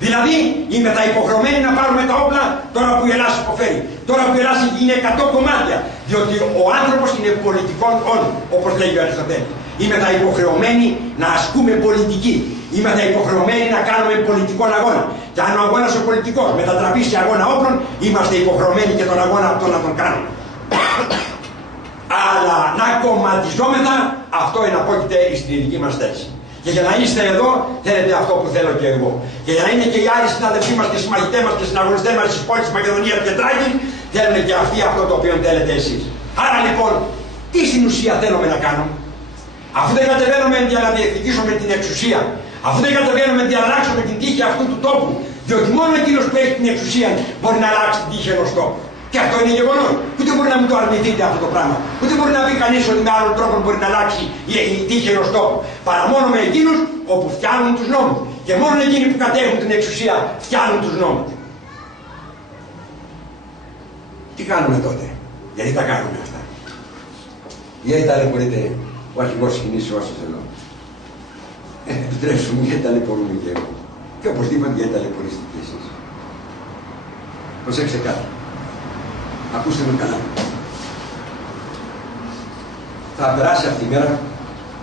Δηλαδή, είμαι τα υποχρεωμένοι να πάρουμε τα όπλα τώρα που η Ελλάδα υποφέρει. Τώρα που η Ελλάδα είναι 100 κομμάτια. Διότι ο άνθρωπος είναι πολιτικών όντων, όπως λέει ο Αριστοτέλης. Είμαι τα υποχρεωμένοι να ασκούμε πολιτική. Είμαι τα υποχρεωμένοι να κάνουμε πολιτικό αγώνα. Και αν ο αγώνας ο πολιτικός μετατραπεί σε αγώνα όπλων, είμαστε υποχρεωμένοι και τον αγώνα αυτό να τον κάνουμε. Αλλά να κομματιζόμεθα, αυτό εναπόκειται στην ειδική μας θέση. Και για να είστε εδώ, θέλετε αυτό που θέλω και εγώ. Και για να είναι και οι άλλοι συναδελφοί μας και συμμαχητές μας και συναγωνιστές μας στις πόλεις Μακεδονίας και Τράκης, θέλουν και αυτοί αυτό το οποίο θέλετε εσείς. Άρα λοιπόν, τι στην ουσία θέλουμε να κάνουμε? Αφού δεν κατεβαίνουμε για να διεκδικήσουμε την εξουσία, αφού δεν κατεβαίνουμε για να αλλάξουμε την τύχη αυτού του τόπου, διότι μόνο εκείνος που έχει την εξουσία μπορεί να αλλάξει την τύχη ενός τόπου. Και αυτό είναι γεγονός. Ούτε μπορεί να μην το αρνηθείτε αυτό το πράγμα. Ούτε μπορεί να πει κανείς ότι με άλλον τρόπο μπορεί να αλλάξει η τύχη ενός τόπου. Παρά μόνο με εκείνους όπου φτιάχνουν τους νόμους. Και μόνο εκείνοι που κατέχουν την εξουσία φτιάχνουν τους νόμους. Τι κάνουμε τότε? Γιατί τα κάνουμε αυτά? Γιατί ταλαιπωρείται ο αρχηγός της κοινής σώσης εδώ? Επιτρέψτε μου, γιατί ταλαιπωρούμε και εγώ. Και οπωσδήποτε γιατί ταλαιπωρήσετε και εσείς. Προσέξτε κάτι. Ακούστε με καλά. Θα περάσει αυτή η μέρα,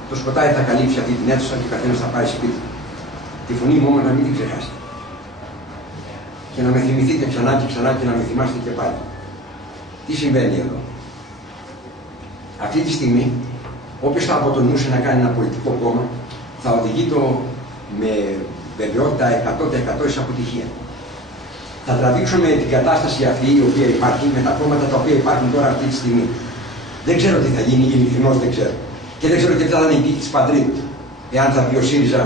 το σκοτάδι θα καλύψει αυτή την αίθουσα και ο καθένας θα πάει σπίτι. Τη φωνή μου όμως να μην την ξεχάσετε. Και να με θυμηθείτε ξανά και ξανά και να με θυμάστε και πάλι. Τι συμβαίνει εδώ? Αυτή τη στιγμή, όποιος θα αποτονούσε να κάνει ένα πολιτικό κόμμα, θα οδηγεί το με βεβαιότητα 100% εις αποτυχία. Θα τραβήξουμε την κατάσταση αυτή η οποία υπάρχει με τα κόμματα τα οποία υπάρχουν τώρα αυτή τη στιγμή. Δεν ξέρω τι θα γίνει, ειλικρινώς δεν ξέρω. Και δεν ξέρω τι θα είναι η τύχη της πατρίδας. Εάν θα πει ο ΣΥΡΙΖΑ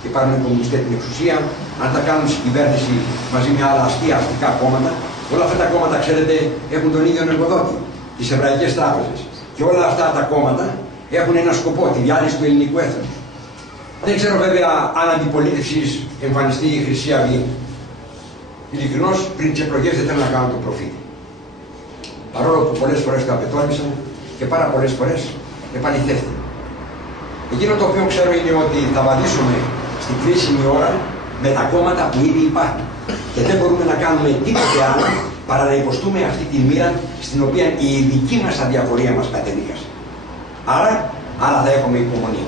και πάρουν οι κομμουνιστές την εξουσία, αν θα κάνουν συγκυβέρνηση μαζί με άλλα αστικά κόμματα. Όλα αυτά τα κόμματα, ξέρετε, έχουν τον ίδιο εργοδότη, τις εβραϊκές τράπεζες. Και όλα αυτά τα κόμματα έχουν ένα σκοπό, τη διάλυση του ελληνικού έθνους. Δεν ξέρω βέβαια αν αντιπολίτευσης εμφανιστεί η Χρυσή Αυγή. Ειλικρινώς, πριν τις εκλογές δεν θέλω να κάνω το προφήτη. Παρόλο που πολλές φορές το απετώνησαν και πάρα πολλές φορές επαληθεύτηκε. Εκείνο το οποίο ξέρω είναι ότι θα βαδίσουμε στην κρίσιμη ώρα με τα κόμματα που ήδη υπάρχουν. Και δεν μπορούμε να κάνουμε τίποτε άλλο παρά να υποστούμε αυτή τη μοίρα στην οποία η δική μας αδιαφορία μας κατεδίκασε. Άρα θα έχουμε υπομονή.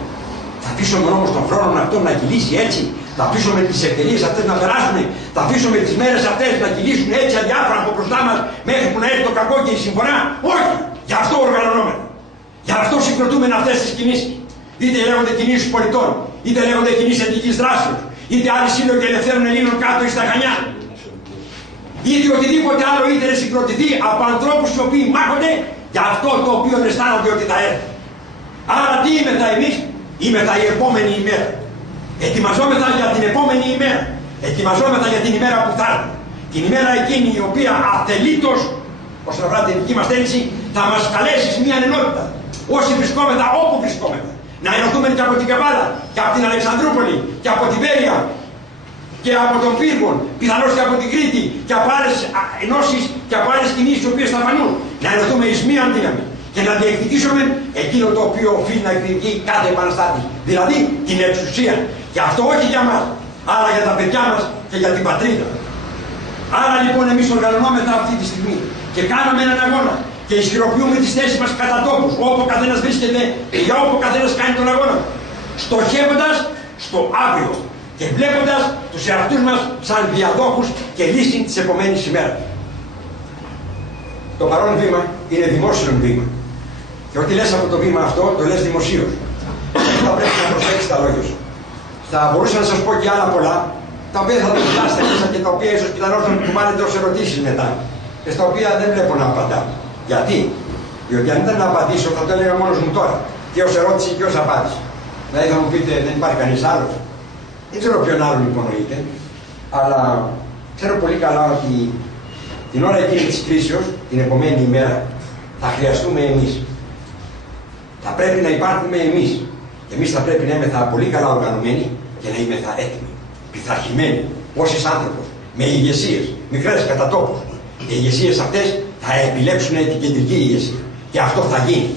Θα αφήσουμε όμως τον χρόνο αυτό να κυλήσει έτσι. Θα αφήσουμε τις ευκαιρίες αυτές να περάσουν. Θα αφήσουμε τις μέρες αυτές να κυλήσουν έτσι αδιάφορα από μπροστά μας μέχρι που να έρθει το κακό και η συμφωνία. Όχι! Γι' αυτό οργανωνόμαστε. Γι' αυτό συγκροτούμε αυτές τις κινήσεις. Είτε λέγονται κινήσεις πολιτών, είτε λέγονται κινήσεις εθνικής δράσεως, είτε άλλοι σύλλογοι ελευθέρων Ελλήνων κάτω στα Χανιά. Είτε οτιδήποτε άλλο είτε να συγκροτηθεί από ανθρώπους οι οποίοι μάχονται για αυτό το οποίο αισθάνονται ότι θα έρθει. Άρα τι είμεθα εμείς? Είμεθα η επόμενη ημέρα. Ετοιμαζόμεθα για την επόμενη ημέρα. Ετοιμαζόμεθα για την ημέρα που θα έρθει. Την ημέρα εκείνη η οποία αθελήτως, όσον αφορά την δική μας θέληση, θα μας καλέσει σε μια ενότητα. Όσοι βρισκόμεθα όπου βρισκόμεθα. Να ενωθούμε και από την Καβάλα, και από την Αλεξανδρούπολη, και από την Βέρεια, και από τον Πύργο, πιθανώς και από την Κρήτη, και από άλλες ενώσεις και από άλλες κινήσεις οι οποίες θα φανούν. Να ενωθούμε εις μία δύναμη και να διεκδικήσουμε εκείνο το οποίο οφείλει να εκδικεί κάθε επαναστάτης. Δηλαδή την εξουσία. Και αυτό όχι για μας, αλλά για τα παιδιά μας και για την πατρίδα. Άρα λοιπόν εμείς οργανωνόμεθα αυτή τη στιγμή και κάναμε έναν αγώνα. Και ισχυροποιούμε τις θέσεις μας κατά τόπους, όπου ο καθένας βρίσκεται και για όπου ο καθένας κάνει τον αγώνα. Στοχεύοντας στο αύριο και βλέποντας τους εαυτούς μας σαν διαδόχους και λύση της επομένης ημέρας. Το παρόν βήμα είναι δημόσιο βήμα. Και ό,τι λες από το βήμα αυτό, το λες δημοσίως. Θα πρέπει να προσέξεις τα λόγια σου. Θα μπορούσα να σας πω και άλλα πολλά, τα οποία θα τα κοιτάσετε μέσα και τα οποία ίσως πιθανώς να μου βάλετε ως ερωτήσεις μετά. Και στα οποία δεν βλέπω να απαντάω. Γιατί? Διότι αν ήταν να απαντήσω θα το έλεγα μόνος μου τώρα. Και ως ερώτηση και ως απάντηση. Δηλαδή θα μου πείτε δεν υπάρχει κανείς άλλος. Δεν ξέρω ποιον άλλον υπονοείτε. Αλλά ξέρω πολύ καλά ότι την ώρα εκείνη της κρίσεως, την επομένη ημέρα, θα χρειαστούμε εμείς. Θα πρέπει να υπάρχουμε εμείς. Και εμείς θα πρέπει να είμαστε πολύ καλά οργανωμένοι και να είμαστε έτοιμοι. Πειθαρχημένοι. Όσοι άνθρωποι. Με ηγεσίες. Μικρές κατά τόπους. Οι ηγεσίες αυτές θα επιλέξουν την κεντρική ηγεσία. Και αυτό θα γίνει.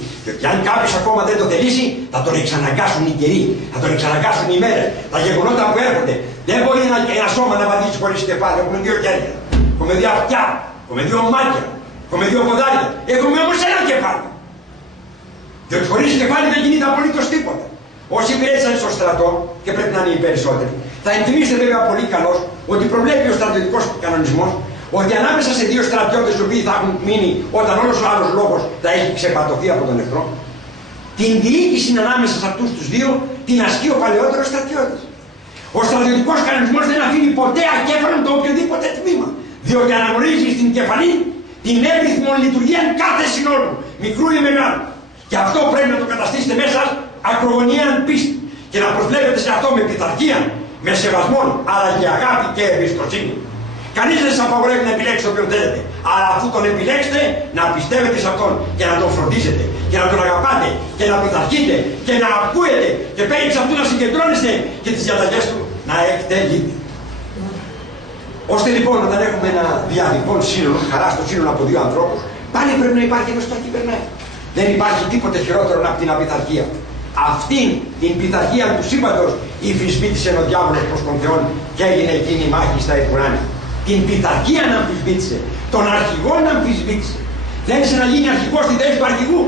Και αν κάποιος ακόμα δεν το θελήσει, θα τον εξαναγκάσουν οι καιροί, θα τον εξαναγκάσουν οι μέρες, τα γεγονότα που έρχονται. Δεν μπορεί ένα σώμα να βαδίσει χωρίς κεφάλι. Έχουμε δύο χέρια, έχουμε δύο αυτιά, έχουμε δύο μάτια, έχουμε δύο ποδάρια. Έχουμε όμως ένα κεφάλι. Διότι χωρίς κεφάλι δεν γίνεται απολύτως τίποτα. Όσοι υπηρέτησαν στο στρατό, και πρέπει να είναι οι περισσότεροι, θα εντιμήσετε βέβαια πολύ καλώς ότι προβλέπει ο στρατιωτικός κανονισμός ότι ανάμεσα σε δύο στρατιώτες οι οποίοι θα έχουν μείνει όταν όλος ο άλλος λόγος θα έχει ξεπατωθεί από τον εχθρό, την διοίκηση ανάμεσα σε αυτούς τους δύο την ασκεί ο παλαιότερος στρατιώτης. Ο στρατιωτικός κανονισμός δεν αφήνει ποτέ ακέφαλον το οποιοδήποτε τμήμα, διότι αναγνωρίζει στην κεφαλή την εύρυθμο λειτουργία κάθε συνόλου, μικρού ή μεγάλου. Και αυτό πρέπει να το καταστήσετε μέσα ακρογωνιαίαν πίστη και να προσβλέπετε σε αυτό με πειθαρχία, με σεβασμό, αλλά και αγάπη και εμπιστοσύνη. Κανείς δεν σας απαγορεύει να επιλέξετε όποιον θέλετε. Αλλά αφού τον επιλέξετε, να πιστεύετε σε αυτόν και να τον φροντίζετε και να τον αγαπάτε και να πειθαρχείτε και να ακούετε και πέρι σε αυτού να συγκεντρώνεστε και τις διαταγές του να εκτελείτε. Ώστε λοιπόν όταν έχουμε ένα διαδικών σύνολο, χαρά στο σύνολο από δύο ανθρώπους, πάλι πρέπει να υπάρχει ένας που τα κυβερνάει. Δεν υπάρχει τίποτε χειρότερο από την απειθαρχία. Αυτήν την πειθαρχία του σύμπαντος υφισβήτησε ο διάβολος προς τον Θεό και έγινε εκείνη η μάχη στα Ιππουράνια. Την πειθαρχία να αμφισβήτησε, τον αρχηγό να αμφισβήτησε. Θέλησε να γίνει αρχηγός στη θέση του αρχηγού.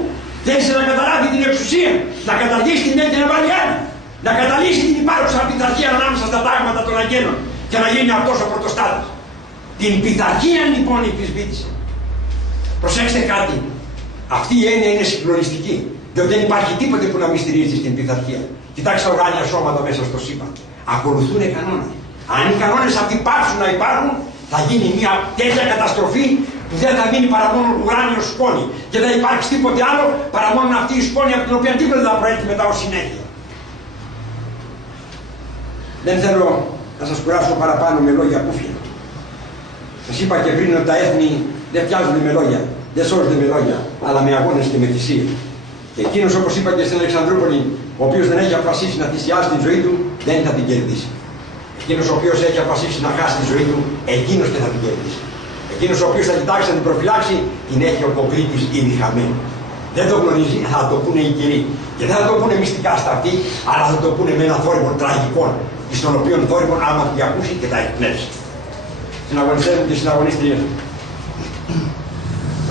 Θέλησε να καταλάβει την εξουσία, να καταργήσει την μία και να βάλει άλλη. Να καταλύσει την υπάρχουσα πειθαρχία ανάμεσα στα τάγματα των αγγέλων και να γίνει αυτός ο πρωτοστάτης. Την πειθαρχία λοιπόν υφισβήτησε. Προσέξτε κάτι. Αυτή η έννοια είναι συγκλονιστική. Διότι δεν υπάρχει τίποτε που να μην στηρίζει στην πειθαρχία. Κοιτάξτε τα οργάνια σώματα μέσα στο σύμπαν. Ακολουθούν κανόνες. Αν οι κανόνες αυτοί πάψουν να υπάρχουν, θα γίνει μια τέτοια καταστροφή που δεν θα μείνει παρά μόνο ουράνιο σκόνη. Και δεν υπάρξει τίποτε άλλο παρά μόνο αυτή η σκόνη από την οποία τίποτε δεν θα προέρχεται μετά ως συνέχεια. Δεν θέλω να σας κουράσω παραπάνω με λόγια κούφια. Σας είπα και πριν ότι τα έθνη δεν πιάζονται με λόγια, δεν σώζονται με λόγια, αλλά με αγώνες και με θυσία. Και εκείνος, όπως είπα και στην Αλεξανδρούπολη, ο οποίος δεν έχει αποφασίσει να θυσιάσει τη ζωή του, δεν θα την κερδίσει. Εκείνος ο οποίος έχει αποφασίσει να χάσει τη ζωή του, εκείνος και θα την κερδίσει. Εκείνος ο οποίος θα κοιτάξει να την προφυλάξει, την έχει ο κοκρίτης ήδη χαμένη. Δεν το γνωρίζει, θα το πούνε οι κυρίοι. Και δεν θα το πούνε μυστικά στα αυτή, αλλά θα το πούνε με ένα θόρυβο τραγικό, στον οποίο θόρυβο άμα την ακούσει και τα εκπνεύσει. Συναγωνιστές μου και συναγωνίστριες,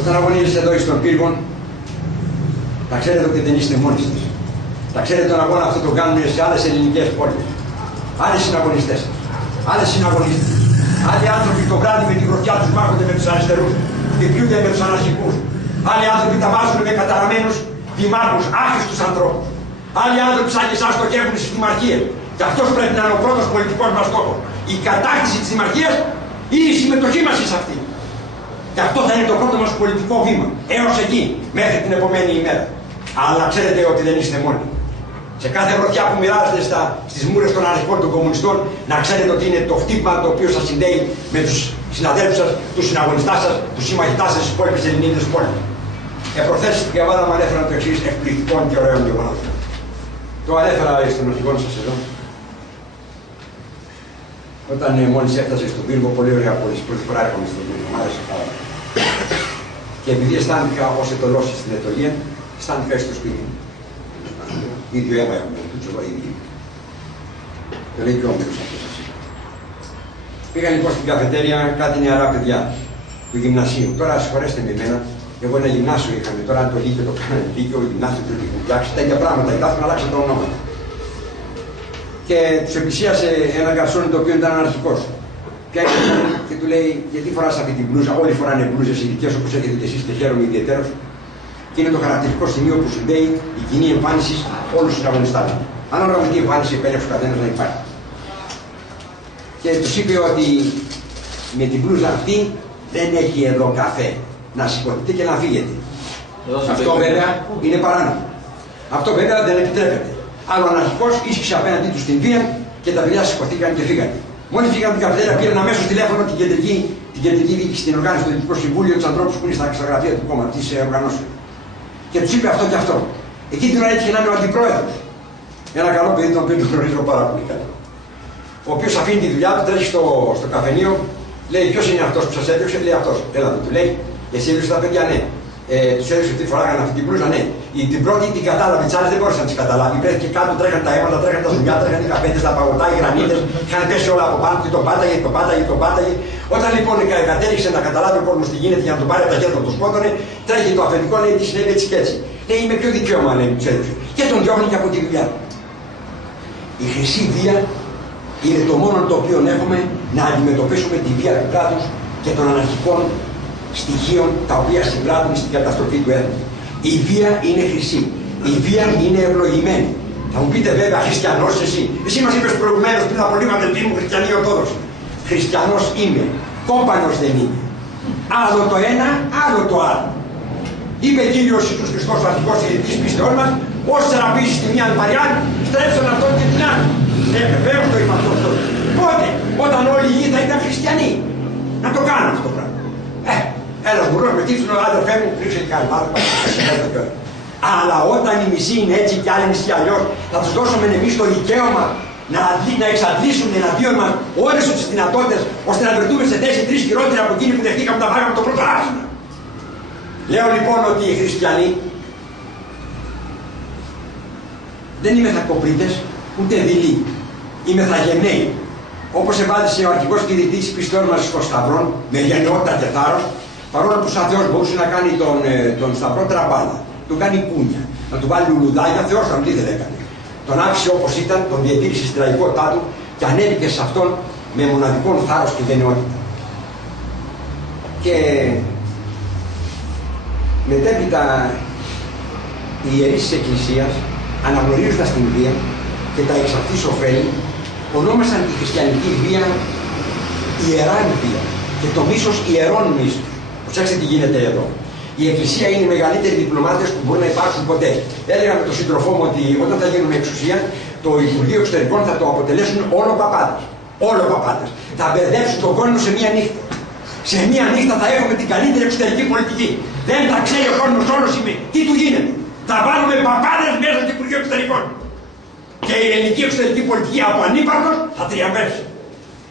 όταν αγωνίζεστε εδώ στον πύργο, θα ξέρετε ότι δεν είστε μόνοι σας. Θα ξέρετε τον αγώνα αυτό τον κάνουμε σε άλλες ελληνικές πόλεις. Άλλοι συναγωνιστές, άλλες συναγωνίστες. Άλλοι άνθρωποι το βράδυ με τη γροθιά τους μάχονται με τους αριστερούς, χτυπιούνται με τους αναρχικούς. Άλλοι άνθρωποι τα βάζουν με καταραμένους δημάρχους, άχρηστους ανθρώπους. Άλλοι άνθρωποι σαν και εσάς στοχεύουν στις δημαρχίες. Και αυτός πρέπει να είναι ο πρώτος πολιτικός μας στόχος. Η κατάκτηση της δημαρχίας ή η συμμετοχή μας σε αυτή. Και αυτό θα είναι το πρώτο μας πολιτικό βήμα. Έως εκεί, μέχρι την επομένη ημέρα. Αλλά ξέρετε ότι δεν είστε μόνοι. Σε κάθε γροθιά που μοιράζετε στις μούρες των αναρχικών των κομμουνιστών, να ξέρετε ότι είναι το χτύπημα το οποίο σας συνδέει με τους συναδέλφους σας, τους συναγωνιστάς σας, τους συμμαχητάς σας στις υπόλοιπες ελληνικές πόλεις. Προχθές στην Καβάλα μου ανέφεραν το εξής εκπληκτικών και ωραίων γεγονότων. Το ανέφερα στον αρχηγό σας εδώ. Όταν μόλις έφτασε στον πύργο, πολύ ωραία πόλη, πρώτη φορά έρχομαι στον πύργο, μου άρεσε πάρα πολύ. Και επειδή αισθάνθηκα ως ετωλός στην Ετωλία, αισθάνθηκα στο σπίτι μου. Ίδιο αίμα έχουμε, τούτσο ίδιο. Το λέει και ο Όμηρος αυτός σας είπα. Πήγα λοιπόν στην καφετέρια κάτι νεαρά παιδιά του γυμνασίου. Τώρα συγχωρέστε με εμένα, εγώ ένα γυμνάσιο είχαμε. Τώρα αν το λύκειο το κάνανε λύκειο, γυμνάσιο το έχουν φτιάξει, τέτοια πράγματα. Οι δάσκαλοι αλλάξαν τα ονόματα. Και τους επισίασε ένα γκαρσόνι το οποίο ήταν αναρχικός. Και του λέει: γιατί φοράς αυτή την μπλούζα? Όλοι φοράνε μπλούζες ειδικές όπως έχετε και εσείς και χαίρομαι ιδιαίτερως. Και είναι το χαρακτηριστικό σημείο που συνδέει η κοινή εμφάνιση όλων των αγωνιστών. Ανάλογα με τι εμφάνιση επέλεξε ο καθένας να υπάρχει. Και τους είπε ότι με την μπλούζα αυτή δεν έχει εδώ καφέ. Να σηκωθείτε και να φύγετε. Αυτό βέβαια είναι παράνομο. Αυτό βέβαια δεν επιτρέπεται. Άλλο αναρχικός ίσχυσε απέναντί του στην βία και τα παιδιά σηκωθήκαν και φύγανε. Μόλις φύγαν την καφετέρια πήραν αμέσως τηλέφωνο την κεντρική διοίκηση, την οργάνωση του Ελληνικού Συμβούλιο, του ανθρώπου που είναι στα γραφεία του κόμματος, της οργανώσεως. Και τους είπε αυτό και αυτό. Εκείνη την ώρα έτυχε να είναι ο αντιπρόεδρος. Ένα καλό παιδί, τον οποίο τον γνωρίζω πάρα πολύ καλά. Ο οποίος αφήνει τη δουλειά του, τρέχει στο καφενείο, λέει: ποιος είναι αυτός που σας έδιωξε? Λέει: αυτός. Έλα, του λέει: εσύ έδιωξε τα παιδιά? Ναι. Τους έδιωξε τι φοράγανε αυτή την μπλούζα? Ναι. Την πρώτη την κατάλαβε, τις άλλες δεν μπορούσε να τις καταλάβει. Βρέθηκε κάτω, τρέχαν τα αίματα, τρέχαν τα ζουμιά, τρέχαν οι καφέτες, τα παγωτά, οι γρανίτες, είχαν πέσει όλα από πάνω και τον πάταγε. Όταν λοιπόν κατέληξε να καταλάβει ο κόσμος τι γίνεται για να τον πάρει από τα χέρια, τον σκότωνε, τρέχει το αφεντικό, λέει: τι συνέβη έτσι και έτσι. Λέει: με ποιο δικαίωμα, λέει, τους έδιωξε. Και τον διώχνει και από τη δουλειά. Η χρυσή βία είναι το μόνο το οποίο έχουμε να αντιμετωπίσουμε τη βία του κράτους και των αναρχικών στοιχείων τα οποία συμπράττουν στην καταστροφή του έθνους. Η βία είναι χρυσή. Η βία είναι ευλογημένη. Θα μου πείτε βέβαια, χριστιανός εσύ. Εσύ μας είπες προηγουμένως πριν από λίγο, αδελφοί μου, χριστιανοί Ορθόδοξοι. Χριστιανός είμαι. Κόμπανος δεν είμαι. Άλλο το ένα, άλλο το άλλο. Είπε Κύριος Ιησούς Χριστός, ο αρχηγός της πίστεώς μας, όσοι θεραπήσεις τη μία παριά, στρέψαν αυτόν και την άλλη. Βεβαίως το είπα αυτό. Πότε? Όταν όλη η γη θα ήταν χριστιανοί. βοηθήσουν, αδερφέ μου, ρίξε και κάνει μάθημα. Αλλά όταν η μισή είναι έτσι και άλλη μισή αλλιώς, θα τους δώσουμε εμείς το δικαίωμα να εξαντλήσουν εναντίον μας όλες τις δυνατότητες, ώστε να βρεθούμε σε θέση 3 χειρότερα από εκείνοι που δεχτήκαμε τα βάγαμε το πρώτο άξονα. Λέω λοιπόν ότι οι χριστιανοί δεν είμαι θακοπρίτες, ούτε δειλοί. Είμαι θαγενέοι. Όπως ευάδισε ο αρχηγός κηρυτής της πιστών μας στο Σταυρόν, με γενναιότητα και θάρρος, παρόλο που σαν Θεός μπορούσε να κάνει τον Σταυρό τραμπάλα, τον κάνει κούνια, να του βάλει λουλουδάκια, Θεός να τι δεν έκανε. Τον άφησε όπως ήταν, τον διατήρησε στην τραγικότητά του και ανέβηκε σε αυτόν με μοναδικό θάρρος και γενναιότητα. Και μετέπειτα οι ιερείς της Εκκλησίας, αναγνωρίζοντας την βία και τα εξ αυτής ωφέλη, ονόμασαν τη χριστιανική βία ιεράν βία και το μίσος ιερών μίσος. Προσέξτε τι γίνεται εδώ. Η Εκκλησία είναι οι μεγαλύτεροι διπλωμάτες που μπορεί να υπάρξουν ποτέ. Έλεγα με τον σύντροφό μου ότι όταν θα γίνουμε εξουσία, το Υπουργείο Εξωτερικών θα το αποτελέσουν όλο παπάδες. Όλο παπάδες. Θα μπερδέψουν τον κόσμο σε μία νύχτα. Σε μία νύχτα θα έχουμε την καλύτερη εξωτερική πολιτική. Δεν θα ξέρει ο κόσμος όλος τι του γίνεται. Θα βάλουμε παπάδες μέσα στο Υπουργείο Εξωτερικών. Και η ελληνική εξωτερική πολιτική από ανύπαρκτος θα τριαμβεύσει.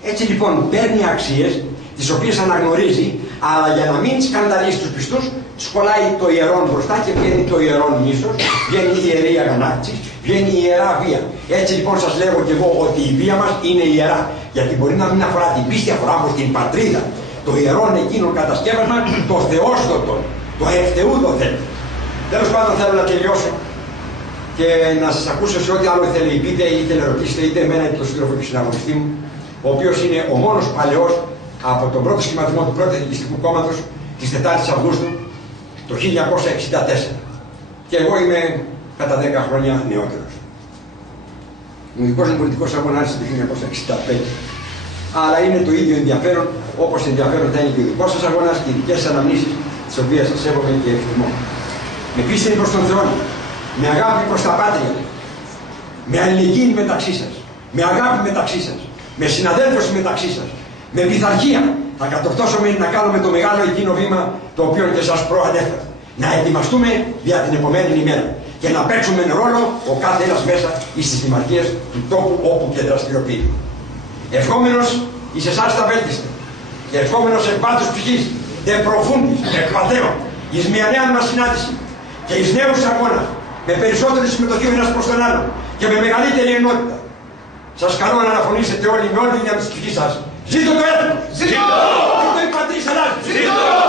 Έτσι λοιπόν παίρνει αξίες τις οποίες αναγνωρίζει, αλλά για να μην σκανδαλίσει τους πιστούς, τους κολλάει το ιερόν μπροστά και βγαίνει το ιερόν μίσος, βγαίνει η ιερή αγανάκτηση, βγαίνει η ιερά βία. Έτσι λοιπόν σας λέγω και εγώ ότι η βία μας είναι ιερά. Γιατί μπορεί να μην αφορά την πίστη, αφορά όμως την πατρίδα. Το ιερόν εκείνο κατασκεύασμα, το θεόστοτο, το ευτεούδο θέλει. Τέλος πάντων θέλω να τελειώσω και να σας ακούσω σε ό,τι άλλο ήθελε πείτε ή ήθελε ρωτήσετε, είτε εμένα είτε τον σύντροφο και συναγωνιστή μου, ο οποίος είναι ο μόνος παλαιός από τον πρώτο σχηματισμό του πρώτου Εθνικιστικού Κόμματος της 4ης Αυγούστου το 1964. Και εγώ είμαι κατά 10 χρόνια νεότερος. Ο δικός μου πολιτικός αγώνας άρχισε το 1965. Αλλά είναι το ίδιο ενδιαφέρον, όπως ενδιαφέρον θα είναι και ο δικός σας αγώνας και οι δικές σας αναμνήσεις, τις οποίες σας σέβομαι και εκτιμώ. Με πίστη προς τον Θεό, με αγάπη προς τα πάτρια, με αλληλεγγύη μεταξύ σας, με αγάπη μεταξύ σας, με συναδέλφωση μεταξύ σας, με πειθαρχία θα κατορθώσουμε να κάνουμε το μεγάλο εκείνο βήμα το οποίο και σας προανέφερα. Να ετοιμαστούμε για την επομένη ημέρα και να παίξουμε ρόλο ο κάθε ένας μέσα στις δημαρχίες του τόπου όπου και δραστηριοποιείται. Ευχόμενος εις εσάς τα βέλτιστα και ευχόμενος εκ πάθους ψυχής, δε προφούντις, εκ πατέων, εις μια νέα μας συνάντηση και εις νέους αγώνας, με περισσότερη συμμετοχή ο ένας προς τον άλλο και με μεγαλύτερη ενότητα. Σας καλώ να αναφωνήσετε όλοι με όλη τη δύναμη της ψυχής σας. Ζήτω το έθνος! Ζήτω! Ζήτω η πατρίδα! Ζήτω!